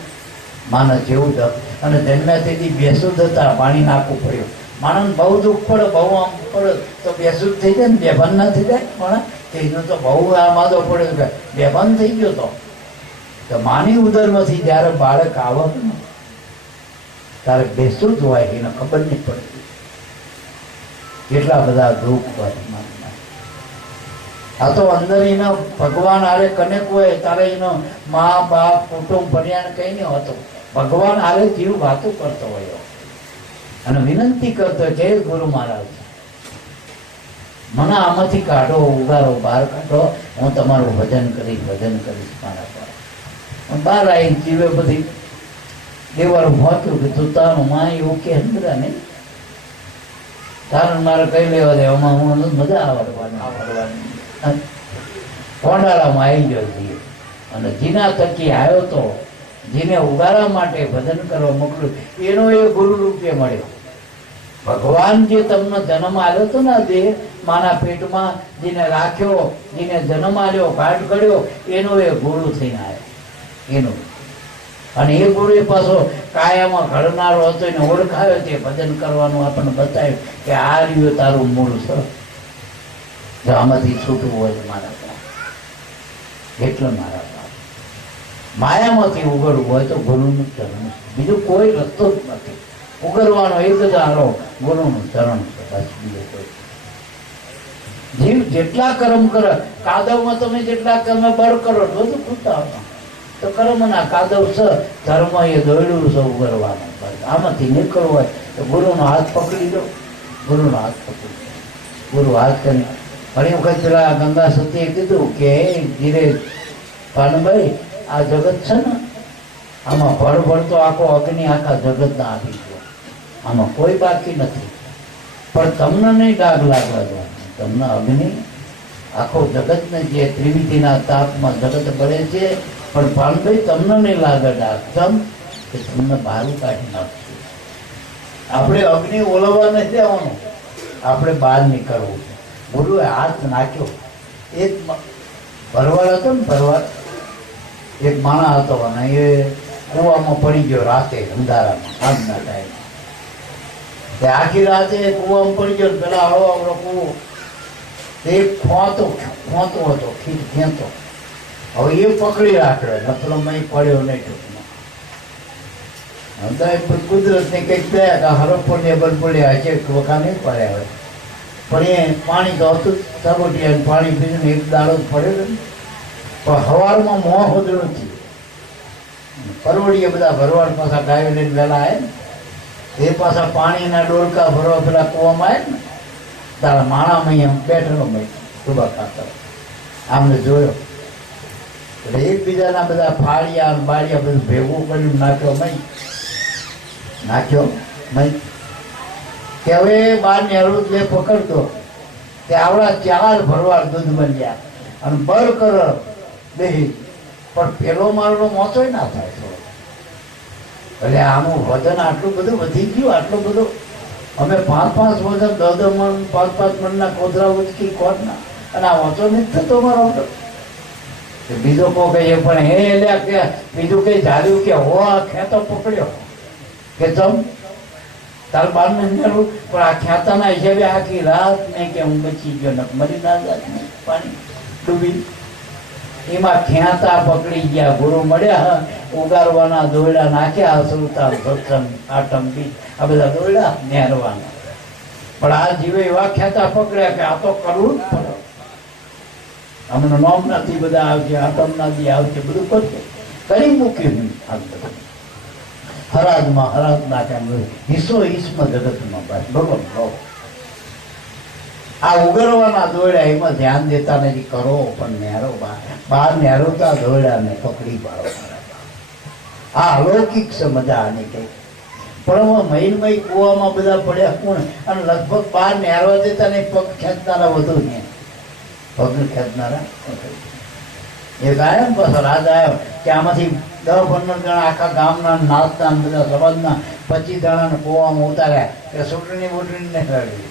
માને જેવું દખ. અને જન્મ્યા તેથી બેસુદ હતા, પાણી નાખવું પડ્યું. માણસ બહુ દુઃખ પડે, બહુ આમ પડે તો બેસુદ થઈ જાય ને, બેભાન ના થઈ જાય. પણ એનો તો બહુ આ માદો પડે, બેભાન થઈ ગયો. તો માની ઉદરમાંથી જ્યારે બાળક આવે ને ત્યારે બેસુદ હોય, એને ખબર નહીં પડતી કેટલા બધા દુઃખ હોય. આ તો અંદર એનો ભગવાન આરે કનેક હોય તારે એનો મા બાપ કુટુંબ પર્યાણ કઈ નહીં હોતો. ભગવાન આરે જીવ વાતો કરતો હોય અને વિનંતી કરતો કે ગુરુ મહારાજ મને આમાંથી કાઢો, ઉગારો, બહાર કાઢો, હું તમારું ભજન કરીશ મારા પર. બહાર આવી જીવે બધી દેવાળું વાંચ્યું કે તું તારું માં એવું કે હંદરા નહીં તારણ મારે કઈ લેવા દે, એમાં હું મજા આવડવાની કોંડાળામાં આવી ગયો જીવ. અને જીના થકી આવ્યો તો જેને ઉગારા માટે ભજન કરવા મોકલ્યું એનો એ ગુરુ રૂપે મળ્યો. ભગવાન જે તમને જન્મ આવ્યો હતો ને દેહ માના પેટમાં, જેને રાખ્યો, જેને જન્મ આવ્યો, ઘાટ કર્યો, એનો એ ગુરુ થઈને આવ્યો એનો. અને એ ગુરુ પાછો કાયામાં ઘડનારો હતો એને ઓળખાયો, તે ભજન કરવાનું આપણને બતાવ્યું કે આ રહ્યું તારું મૂળ છે, જો આમાંથી છૂટવું હોય મારા બાપ. એટલે મારા બાપ માયામાંથી ઉગડવું હોય તો ગુરુનું ચરણ છે. બીજું કોઈ રસ્તો જ નથી. ઉગરવાનો એક જ આરો ગુરુનું ચરણ છે, બસ બીજો કોઈ. જીવ જેટલા કર્મ કરે, કાદવમાં તમે જેટલા તમે બળ કરો બધું પૂછતા તો કર્મના કાદવ છે, ધર્મ એ દોડ્યું છે ઉગરવાનું. આમાંથી નીકળવું હોય તો ગુરુનો હાથ પકડી દો, ગુરુનો હાથ પકડી દો. ગુરુ હાથ કરી ઘણી વખત પેલા ગંગા સતીએ કીધું કે ધીરે ભાનુભાઈ, આ જગત છે ને, આમાં ભળ તો આખો અગ્નિ આખા જગતના આપી ગયો, આમાં કોઈ બાકી નથી. પણ તમને નહીં ડાઘ લાગવા દો, તમને અગ્નિ આખો જગતને જે ત્રિવિધિના તાપમાં જગત બળે છે, પણ ભાનુભાઈ તમને નહીં લાગે ડાઘ. કેમ કે તમને બહાર કાઢી નાખશે. આપણે અગ્નિ ઓલવવા નથી દેવાનું, આપણે બહાર નીકળવું છે. ગુરુએ હાથ નાખ્યો. એક ભરવાડ હતો ને, ભરવાડ એક માણસ હતો અને એ કૂવામાં પડી ગયો રાતે અંધારામાં, આજના ટાઈમ. તે આખી રાતે કૂવામાં પડી ગયો. પેલા હળો આપણો કૂવો એક ખોતો હતો, ખેંચો. હવે એ પકડી રાખ્યો, નતલો મય પડ્યો નહીં ટૂંકમાં. કુદરતને કંઈક દયા કે હરફ ને પડ્યા છે, વખા નહીં પડ્યા હોય. પણ એ પાણી તો હતું સગોટિયા, પાણી પીને એક દાડો જ પડેલો ને. પણ હવારમાં મોં હોતું નથી. પરવડીએ બધા ભરવાડ પાછા ગાયો લઈને વહેલા આવે ને, એ પાછા પાણીના ડોલકા ભરવા પેલા કૂવામાં આવે ને, તારા માણામાં એમ બેઠેલો મય સુબા ખાતર આમને જોયો. એટલે એકબીજાના બધા ફાળિયા બાળિયા બધું ભેગું કર્યું, નાખ્યો મય કે હવે બાર ને હળવું બે પકડતો તે આવડા 4 ભરવાડ દૂધ બન્યા અને બર કર બેહી. પણ પેલો મારો મોચોય ના થાય થોડો. એટલે આનું વજન આટલું બધું વધી ગયું, આટલું બધું. અમે 5-5 વજન 10 મણ 5-5 મણના કોતરા ઉચકી કોટના, અને આ ઓછો નથી થતો મારો. બીજો કો કહીએ પણ હે લ્યા કે બીજું કઈ ધાર્યું કે હો આ ખેતો પકડ્યો કે તમ તાર બાર મહિનાનું. પણ આ ખેતાના હિસાબે આખી રાત નહીં કે હું બચી ગયો ને મરી ના જાત પાણી ડૂબી. એમાં ખેતા પકડી ગયા. ગુરુ મળ્યા, ઉગારવાના દોયડા નાખ્યા, સુરતા સત્સંગ આટમ બી આ બધા દોયડા નેરવાના. પણ આ જીવે એવા ખેતા પકડ્યા કે આ તો કરવું જ પડે. અમને નોમનાથી બધા આવશે, આટમનાથી આવશે, બધું કરશે. કરી મૂક્યું આ બધું હરાજ નાખ્યા. હિસ્સો ઈસમાં જગતમાં બસ બરોબર. આ ઉગરવાના દોયડા એમાં ધ્યાન દેતા નથી. કરો પણ નેરો બહાર નેરોતા દોયડાને પકડી પાડો. આ અલૌકિક છે મજા આની કઈ. પણ મહિનમય કૂવામાં બધા પડ્યા કોણ, અને લગભગ બહાર નેરવા દેતા ને પગ ખેંચનારા વધુ ને પગ ખેંચનારા. એક આવ્યો ને પાછો રાજ આવ્યો કે આમાંથી 10-15 જણા આખા ગામના નાચતા બધા સમાજના 25 જણાને કૂવામાં ઉતાર્યા કે ચૂંટણી બૂંટણી ને કરી.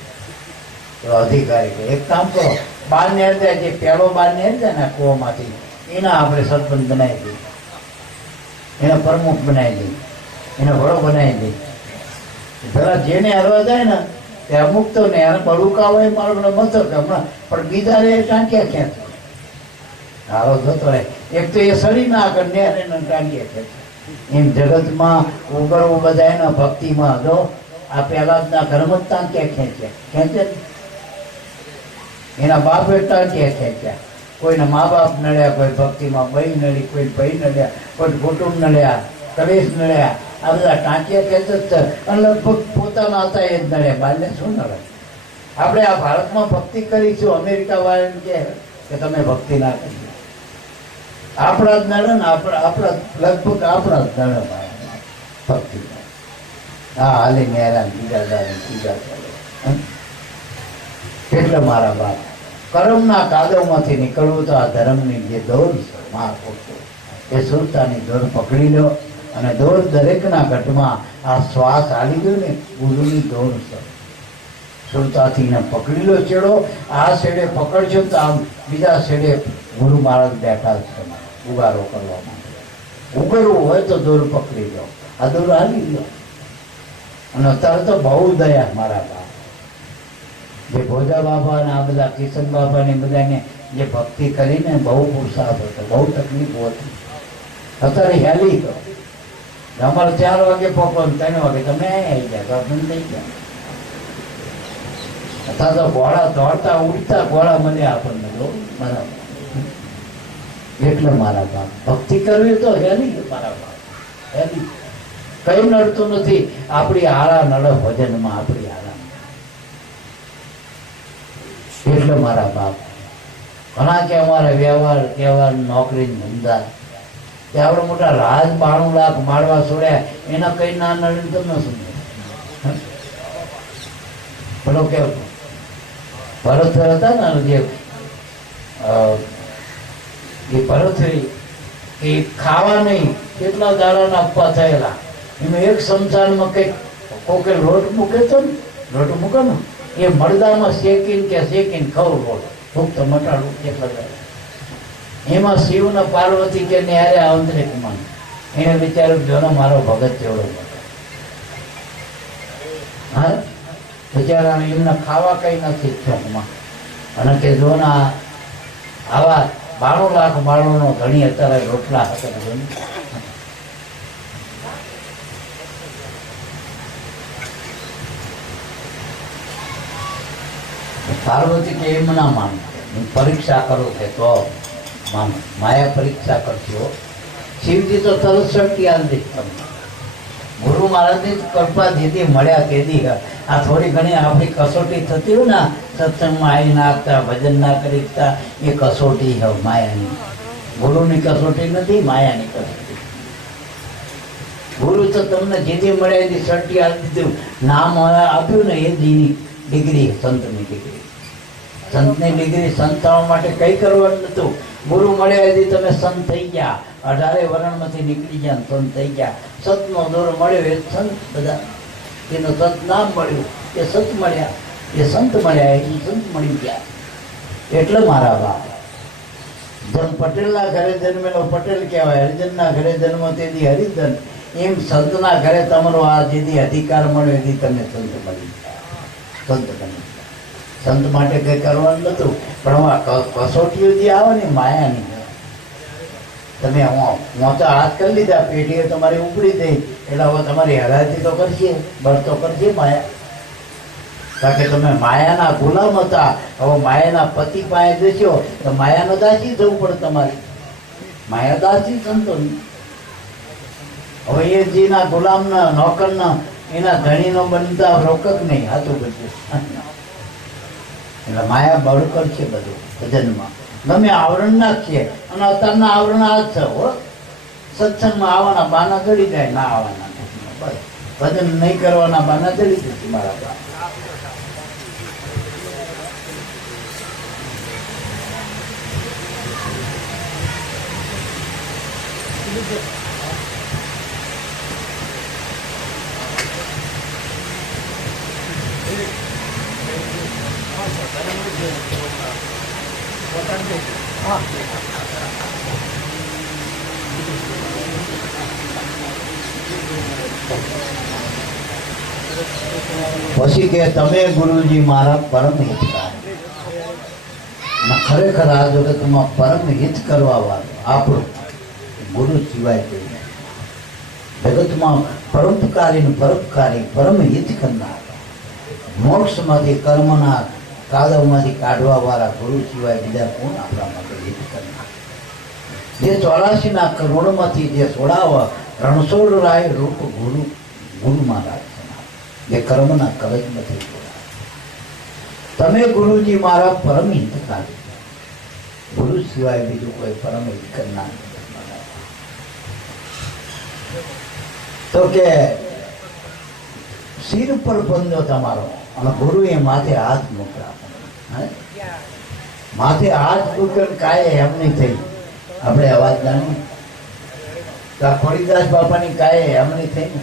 અધિકારી એક કામ કરો, બહાર નેર જાય, જે પેલો બહાર નેર જાય ને કૂવામાંથી એના આપણે સરપંચ બનાવી દઈએ, એને પ્રમુખ બનાવી દઈએ, એને વડો બનાવી દઈએ. પેલા જેને હરવા જાય ને તે અમુક તો ને એને બળુકા હોય મારો મતો કે હમણાં, પણ બીજા રે ટાંક્યા ખેંચ હારો થતો રહે. એક તો એ સડી ના આગળ ને ટાંક્યા ખેંચ. એમ જગતમાં ઉગડવું બધા એના ભક્તિમાં જો આ પહેલા જ ના ઘરમાં જ ટાંક્યા ખેંચે એના બાપ ટાંક્યા ખેંચ્યા. કોઈને મા બાપ નડ્યા, કોઈ ભક્તિમાં બઈ નડી, કોઈ ભાઈ નડ્યા, કોઈ કુટુંબ નડ્યા, કલેશ નડ્યા. આ બધા ટાંક્યા ખેંચ જ છે. અને લગભગ પોતાના હતા એ જ નડ્યા, બારને શું નડે. આપણે આ ભારતમાં ભક્તિ કરીશું, અમેરિકા વાળાને કે તમે ભક્તિ ના કરી. આપણા જ નડે ને, આપણા લગભગ આપણા જ નડે ભક્તિ. હા હાલી મેરા બીજા ચાલે બીજા ચાલે. એટલે મારા બાપ કર્મના કાદવમાંથી નીકળવું તો આ ધર્મની જે દોર છે મહાપુરુષો એ સુરતાની દોર પકડી લો. અને દોર દરેકના ઘટમાં આ શ્વાસ આવી ગયો ને ગુરુની દોર છે. સુરતાથી ને પકડી લો છેડો. આ છેડે પકડશો તો આમ બીજા છેડે ગુરુ મહારાજ બેઠા છે ઉગારો કરવા માટે. ઉગરવું હોય તો દોર પકડી લો, આ દોર હાલી લો. અને અત્યારે તો બહુ દયા મારા બાપ, જે ભોજા બાબા ને આ બધા કિશન બાબા ને બધાને જે ભક્તિ કરીને બહુ પુરુષાર્થ હતો, બહુ તકલીફ હતી. અત્યારે હેલી તો અમારે 4 વાગે પહોંચો 3 વાગે તમે આવી ગયા તો બંધ થઈ ગયા. અથવા તો ઘોડા દોડતા ઉડતા ઘોડા મળ્યા આપણને તો બરાબર. એટલે મારા બાપ ભક્તિ કરવી તો હેલી મારા બાપ હેલી કઈ નડતું નથી. આપણી આળા નડે ભજનમાં આપણી આળા. એટલે મારા બાપ ઘણા કે અમારે વ્યવહાર નોકરી ધંધા કે આપણે મોટા રાજ 92 લાખ માળવા છોડ્યા એના કઈ ના નડે તો ન સમજે. પેલો કે ભરત હતા ને જે એ ભરત એ ખાવા નહીં કેટલા દાડાના અપવા થયેલા એમાં એક સંસારમાં કઈક કોકે લોટ મૂકે તો ને લોટ મૂકે ને એ મરદામાં શેકીને ખવું રોડ ફૂક મટાડું કેટલા એમાં શિવ ને પાર્વતી કે ન્યારે આંતરિક મન એને વિચાર્યું જો ને મારો ભગત જેવડો મોટો. હા બિચારા એમને ખાવા કઈ નથી ચોકમાં અને કે જો ને આવા 92 લાખ માળોનો ધણી અત્યારે રોટલા હતા. પાર્વતી કે એમ ના માન પરીક્ષા કરો કે તો માન માયા પરીક્ષા કરશો. શિવજી તો તરત શક્તિ આંદી ગુરુ મહારાજની કૃપા જેથી મળ્યા તેથી આ થોડી ઘણી આપણી કસોટી થતી હોય ને સત્સંગમાં આવી નાખતા ભજન ના કરીતા એ કસોટી છે માયાની. ગુરુની કસોટી નથી માયાની કસોટી. ગુરુ તો તમને જેથી મળ્યા એની શક્તિ આપી દીધું નામ આપ્યું ને એ દીની ડિગ્રી સંતની ડિગ્રી. સંતની ડિગ્રી સંત થવા માટે કઈ કરવાનું નતું. ગુરુ મળ્યા એથી તમે સંત થઈ ગયા. 18 વર્ણમાંથી નીકળી ગયા સંત થઈ ગયા. સતનો દોર મળ્યો એ સંત બધા એનું સત નામ મળ્યું એ સત મળ્યા એ સંત મળ્યા એ સંત મળી ગયા. એટલે મારા બાપ જેમ પટેલના ઘરે જન્મેલો પટેલ કહેવાય, હરિજનના ઘરે જન્મ તેથી હરિજન, એમ સંતના ઘરે તમારો આ જેથી અધિકાર મળ્યો એથી તમે સંત મળી ગયા. સંત બની સંત માટે કઈ કરવાનું નતું. પણ કસોટીઓ જે આવે ને માયાની તમે હું તો હાથ કરી લીધા પેઢીએ તમારી ઉપડી દઈ એટલે હવે તમારી હરાજી તો કરશે બળ તો કરશે માયા. કારણ કે તમે માયાના ગુલામ હતા. હવે માયાના પતિ પાસે જશો તો માયાનો દાસી થવું પડે તમારે. માયા દાસી સંતોની. હવે એ જેના ગુલામના નોકરના એના ધણીનો બનતા રોક જ નહીં હાથું બધું. એટલે માયા બળ કરશે બધું ભજનમાં. ગમે આવરણ નાખીએ અને અત્યારના આવરણ આ જ છે. સત્સંગમાં આવવાના બાના ચડી જાય ના આવવાના બસ. ભજન નહીં કરવાના બાના ચડી જશે મારા બા. પછી કે તમે ગુરુજી મારા પરમ હિતકાર. ખરેખર આ જગતમાં પરમ હિત કરવા વાળું આપણું ગુરુ સિવાય કોઈ નહીં. જગતમાં પરોપકારી પરોપકારી પરમ હિત કરનાર, મોક્ષમાંથી કર્મના કાદવમાંથી કાઢવા વાળા ગુરુ સિવાય બીજા કોણ આપણા માટે હિત કરનાર? જે 84 કરોડમાંથી જે 16 રાય રૂપ ગુરુ મહારાજ જે કર્મના કલજમાંથી જોડાય. તમે ગુરુજી મારા પરમ હિતકાર. ગુરુ સિવાય બીજું કોઈ પરમ હિત કરનાર તો કે શિર પર બંધો તમારો અને ગુરુએ માથે હાથ મૂક્યા. માથે હાથ મૂક્યો કાય એમ નહીં થઈ. આપણે અવાજ જાણી ખોડીદાસ બાપાની કાય એમ નહીં થઈ ને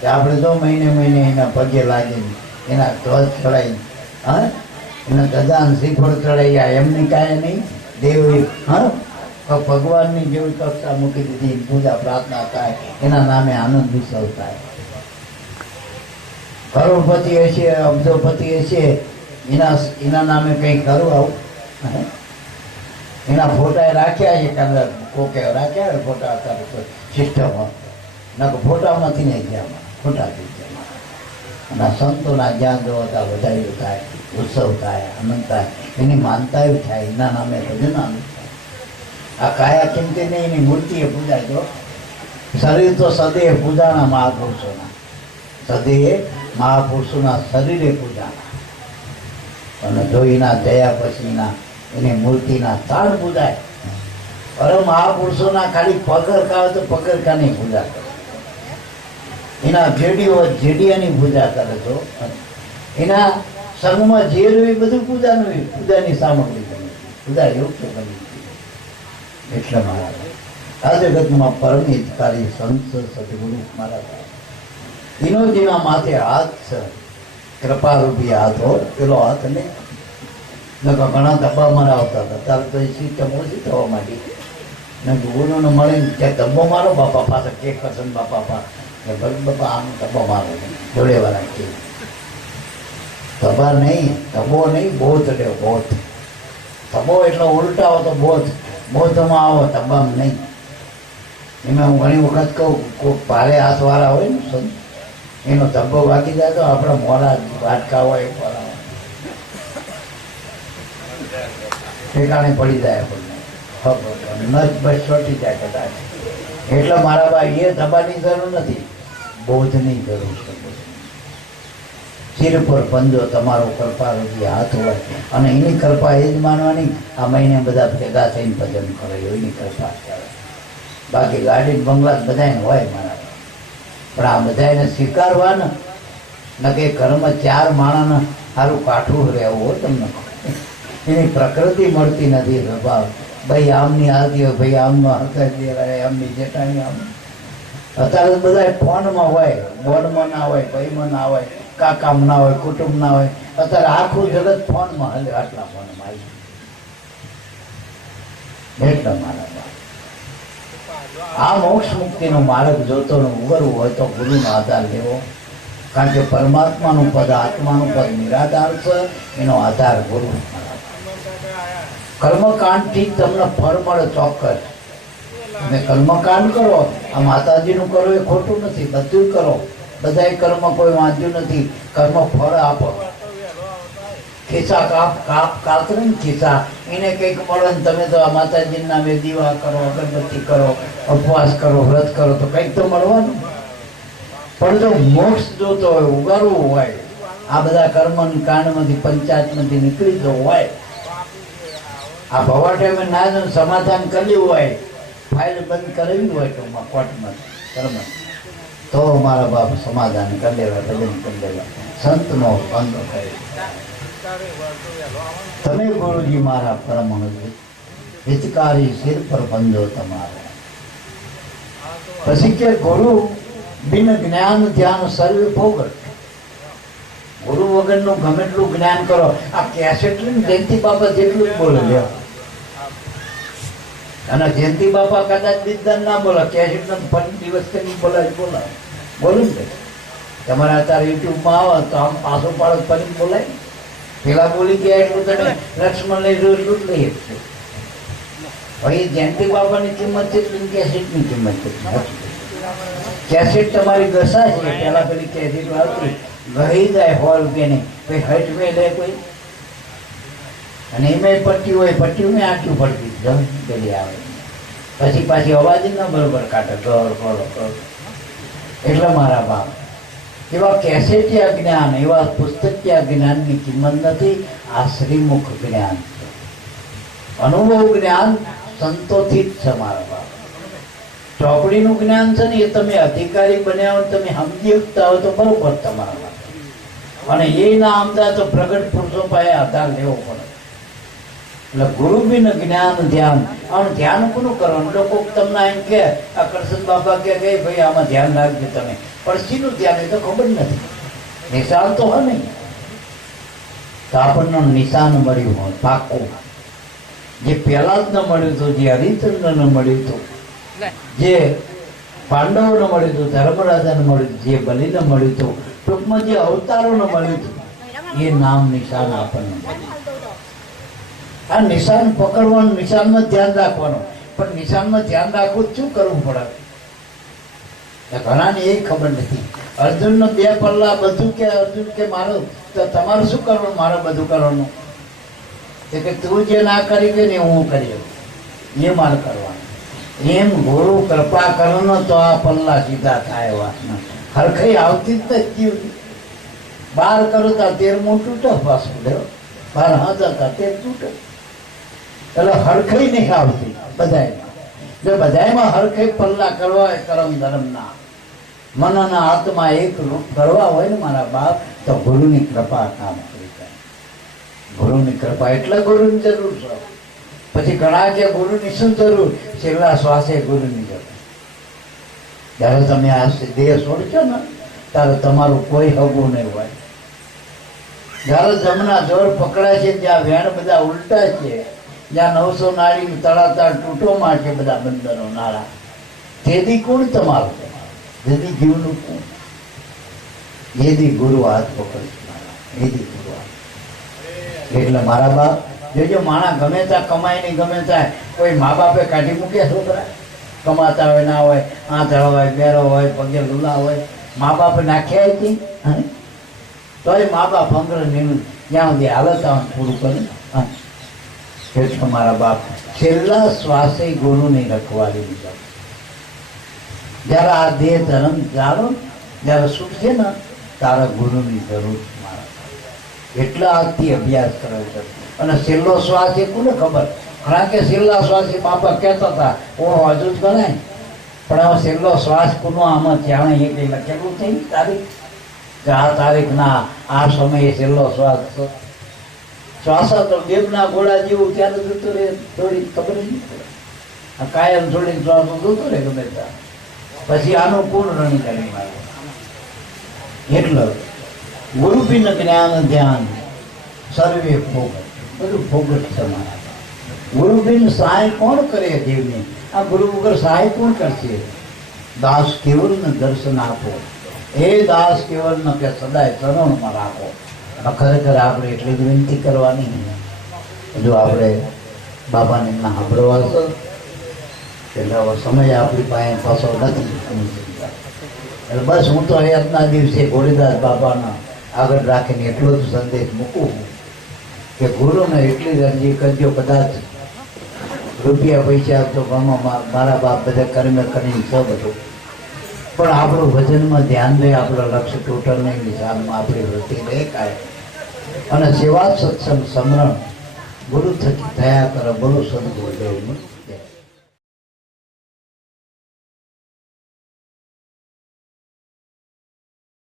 કે આપણે તો મહિને એના પગે લાગીને એના ધ્વજ ચડાવી એના ગજાન શ્રીફળ ચડાવ્યા એમની કાંઈ નહીં. દેવી ભગવાનની જેવી કક્ષા મૂકી દીધી. પૂજા પ્રાર્થના થાય એના નામે આનંદ વિસવ થાય. કરોડપતિ હશે અબજોપતિ હશે એના નામે કંઈ કરવું આવું એના ફોટા રાખ્યા છે કાલે કોકે રાખ્યા ને ફોટા અત્યારે સિસ્ટમમાં ના ફોટામાંથી નહીં ગયા ફોટાથી ગયા અને સંતોના જ્યાં જોતા વધાર્યું થાય ઉત્સવ થાય આનંદ થાય એની માનતાઓ થાય એના નામે ભજન આનંદ થાય આ કાયા કિંમતી નહીં એની મૂર્તિએ પૂજાય તો શરીર તો સદૈવ પૂજાના મહાપુરુષોના સદૈવ મહાપુરુષોના શરીરે પૂજાના અને જોઈના દયા પછીના એની મૂર્તિના તાળ પૂજાય અરે મહાપુરુષોના ખાલી પગરખા તો પગરખાની પૂજા કરે એના જેડિયાની પૂજા કરે તો એના સંગમાં જે રહ્યું બધું પૂજાની સામગ્રી બની પૂજા યોગ્ય બની એટલે મારા આ જગતમાં પરમ હિતકારી સંત સદગુરુ મારા એનો જેના માથે હાથ છે કૃપારૂપી હાથ હોય પેલો હાથ નહીં ઘણા ધબ્બા મારા આવતા હતા ત્યારે તો એ સિસ્ટમ ઓછી થવા માંડી ને ગુરુને મળીને ત્યાં ધબ્બો મારો બાપા પાસે કેક કરશે બાપા પાસે ભલે બાપા આમ ધબ્બો મારો જોડેવાળા કે ધબ્બા નહીં ધબ્બો નહીં બોધ લેવો બોધ ધબ્બો એટલે ઉલટાવો તો બોધમાં આવો ધબ્બામાં નહીં એમાં હું ઘણી વખત કહું કોઈ ભારે હાથવાળા હોય ને સંત એનો ધબ્બો વાગી જાય તો આપણા મોડા વાટકા હોય મોડા ઠેકાણે પડી જાય આપણને નસ બસ ચોટી જાય કદાચ એટલે મારા ભાઈ એ ધબ્બાની જરૂર નથી બોધની જરૂર છે સિર પર પંજો તમારો કૃપારૂપી હાથ હોય અને એની કૃપા એ જ માનવાની આ મહિને બધા ભેગા થઈને ભજન કરે એની કૃપા કરે બાકી ગાડી બંગલા બધાને હોય મારા પણ આ બધાને સ્વીકારવા ને કે ઘરમાં 4 માણસને સારું કાઠું રહેવું હોય તમને એની પ્રકૃતિ મળતી નથી સ્વભાવ ભાઈ આમની હાલતી હોય ભાઈ આમનો હરતા આમની જેટાની આમ અત્યારે બધા ફોનમાં હોય બોર્ડમાં ના હોય ભાઈમાં ના હોય કાકામાં ના હોય કુટુંબ ના હોય અત્યારે આખું જગત ફોનમાં હલે આટલા ફોનમાં આવી એટલા મારા આ મોક્ષ મુક્તિનો માર્ગ જોતો ઉગરવું હોય તો ગુરુનો આધાર લેવો કારણ કે પરમાત્માનું પદ આત્માનું પદ નિરાધાર છે એનો આધાર ગુરુ કર્મકાંડથી તમને ફળ મળે ચોક્કસ તમે કર્મકાંડ કરો આ માતાજીનું કરો એ ખોટું નથી બધું કરો બધાય કર્મ કોઈ વાંચ્યું નથી કર્મ ફળ આપો ખિસ્સા કાતરે ને ખિસ્સા એને કંઈક મળે ને તમે તો આ માતાજીના નામે દીવા કરો અગરબત્તી કરો ઉપવાસ કરો વ્રત કરો તો કંઈક તો મળવાનું પણ જો મોક્ષ જોતો હોય ઉગારવું હોય આ બધા કર્મ કાંડમાંથી પંચાયતમાંથી નીકળી જવું હોય આ ભવાટેમાં ના સમાધાન કર્યું હોય ફાઇલ બંધ કરેલી હોય તો કોર્ટમાં કર્મ તો મારા બાપ સમાધાન કરી લેવા ભજન કરી લેવા સંતનો બંધ કરે તમે ગુરુજી મારા પરમ હિતકારી સિર પર બંધો તમારો પછી કે ગુરુ બિન જ્ઞાન ધ્યાન સર્વે ફોગટ ગુરુ વગરનું ગમે એટલું જ્ઞાન કરો આ કેસેટ જયંતિ બાપા જેટલું જ બોલે લે અને જયંતિ બાપા કદાચ વિદ્વાન ના બોલે કેસેટ ને 5 દિવસ કરી બોલાય બોલું ને તમારે અત્યારે યુટ્યુબમાં આવો તો આમ પાછો પાડો ફરી બોલાય પેલા બોલી ગયા એટલું તમે લક્ષ્મણ લઈ જો એટલું જ લઈ શકશો ભાઈ જયંતિ બાપાની કિંમત છે કેસેટની કિંમત છે કેસેટ તમારી ઘસા છે પેલા પેલી કેસેટ આવતી ગઈ જાય 100 રૂપિયાની પછી હટ મે લે કોઈ અને એમાં પટ્ટી હોય પટ્ટીમાં આટલું પડતી પેલી આવે પછી પાછી અવાજ ન બરોબર કાઢે ગળ એટલે મારા બાપ એવા કેસેટિયા જ્ઞાન એવા પુસ્તકીય જ્ઞાનની કિંમત નથી આ શ્રીમુખ જ્ઞાન છે અનુભવ જ્ઞાન સંતોથી જ છે મારા બાપ ચોપડીનું જ્ઞાન છે ને એ તમે અધિકારી બન્યા હોય તમે સમજી શકતા હોય તો બરોબર તમારા માટે અને એ ના સમજાય તો પ્રગટ પુરુષો પાસે આધાર લેવો પડે એટલે ગુરુ બિન જ્ઞાન ધ્યાન અને ધ્યાન કોનું કરવાનું લોકો તમને એમ કે આ કરશન બાબા કે ભાઈ આમાં ધ્યાન રાખજો તમે પણ શીનું ધ્યાન એ તો ખબર નથી નિશાન તો હોય નહીં તો આપણને નિશાન મળ્યું હોય પાકું જે પહેલા જ ન મળ્યું હતું જે હરિચંદ્ર ન મળ્યું હતું જે પાંડવોને મળ્યું હતું ધર્મરાજાને મળ્યું હતું જે બલિને મળ્યું હતું ટૂંકમાં જે અવતારોને મળ્યું હતું એ નામ નિશાન આપણને મળ્યું આ નિશાન પકડવાનું, નિશાનમાં ધ્યાન રાખવાનું. પણ નિશાનમાં ધ્યાન રાખવું શું કરવું પડે? ઘણાને એ ખબર નથી. અર્જુનનો 2 પલ્લા બધું કે અર્જુન કે મારું, તો તમારે શું કરવાનું? મારે બધું કરવાનું. કે તું જે ના કરી ગયો ને હું કરી એ મારે કરવાનું. એમ ગુરુ કૃપા કરવાનો તો આ પલ્લા સીધા થાય. વાતના હરખઈ આવતી જ નથી. 12 કરો તો 13મું તૂટે પાછું. 12 હતા 13 તૂટે. એટલે હરખઈ નહીં આવતી બધાયમાં. જો બધાયમાં હરખઈ પલ્લા કરવા હોય કરમ ધર્મના, મનના આત્મા એક રૂપ કરવા હોય ને મારા બાપ, તો ગુરુની કૃપા કામ કરી જાય. ગુરુની કૃપા એટલે ગુરુની જરૂર છે. પછી ઘણા કે ગુરુની શું જરૂર? છેલ્લા શ્વાસે ગુરુની જરૂર. જ્યારે તમે આ દેહ છોડશો ને ત્યારે તમારું કોઈ હગું નહીં હોય. જ્યારે જમના જોર પકડાય છે, જ્યાં વેણ બધા ઉલટા છે, જ્યાં 900 નાળી તળાતળ તૂટોમાં છે બધા બંધનો નાળા, તેથી કોણ તમારું? જેથી જીવનું કોણ? એથી ગુરુ હાથ પકડશે. એથી ગુરુ હાથ. એટલે મારા બાપ જોજો, માણા ગમે ત્યાં કમાય નહીં, ગમે ત્યાં કોઈ મા બાપે કાઢી મૂક્યા છોકરા, કમાતા હોય ના હોય, આંધળો હોય, બેરો હોય, પગે લુલા હોય, મા બાપે નાખ્યા હતી. તો એ મા બાપ અંગ્ર જ્યાં સુધી હાલત આવે પૂરું કર્યું. એટલે મારા બાપ છેલ્લા શ્વાસે ગુરુની રખવાડી દીધા. જ્યારે આ દેહ ધર્મ ચાલો, જ્યારે છૂટશે ને તારા ગુરુની જરૂર મારા. એટલા આજથી અભ્યાસ કરે છે. અને છેલ્લો શ્વાસ એ કોને ખબર? કારણ કે છેલ્લા શ્વાસ એ બાપા કહેતા હતા ઓ હજુ જ ગણાય. પણ હવે છેલ્લો શ્વાસ કોનો આમાં જાણે એ કંઈ લખેલું થઈ તારીખ, કે આ તારીખના આ સમયે છેલ્લો શ્વાસ. શ્વાસા તો દેવના ઘોડા જેવું ત્યારે જતો રહે, થોડી ખબર નહીં પડે. આ કાયમ થોડી શ્વાસ જતો રહે ગમે ત્યાં. પછી આનું કોણ રણી કરી મારે? એટલે ગુરુબિન જ્ઞાન ધ્યાન સર્વે ફોગટ, બધું ફોગટ સમાન. ગુરુબિન સહાય કોણ કરે દેવને? આ ગુરુ વગર સહાય કોણ કરશે? દાસ કેવલને દર્શન આપો, એ દાસ કેવલને કે સદાય ચરણમાં રાખો. ખરેખર આપણે એટલી જ વિનંતી કરવાની. જો આપણે બાપાને એમના સાંભળવા છો એટલે હવે સમય આપણી પાસે પાછો નથી. એટલે બસ હું તો આજના દિવસે ઘોડીદાસ બાપાના આગળ રાખીને એટલો જ સંદેશ મૂકું કે ગુરુને એટલી જ અરજી કરજો. કદાચ રૂપિયા પૈસા તો ગામમાં મારા બાપ બધા કર્મ કરીને છે બધું, પણ આપણું ભજનમાં ધ્યાન દે, આપણો લક્ષ્ય ટોટલની નિશાનમાં આપણી વૃત્તિ રહે કાય. અને સેવા સત્સંગ સમરણ ગુરુ થકી થયા કરે. બોલો સદગુરુદેવનું જય.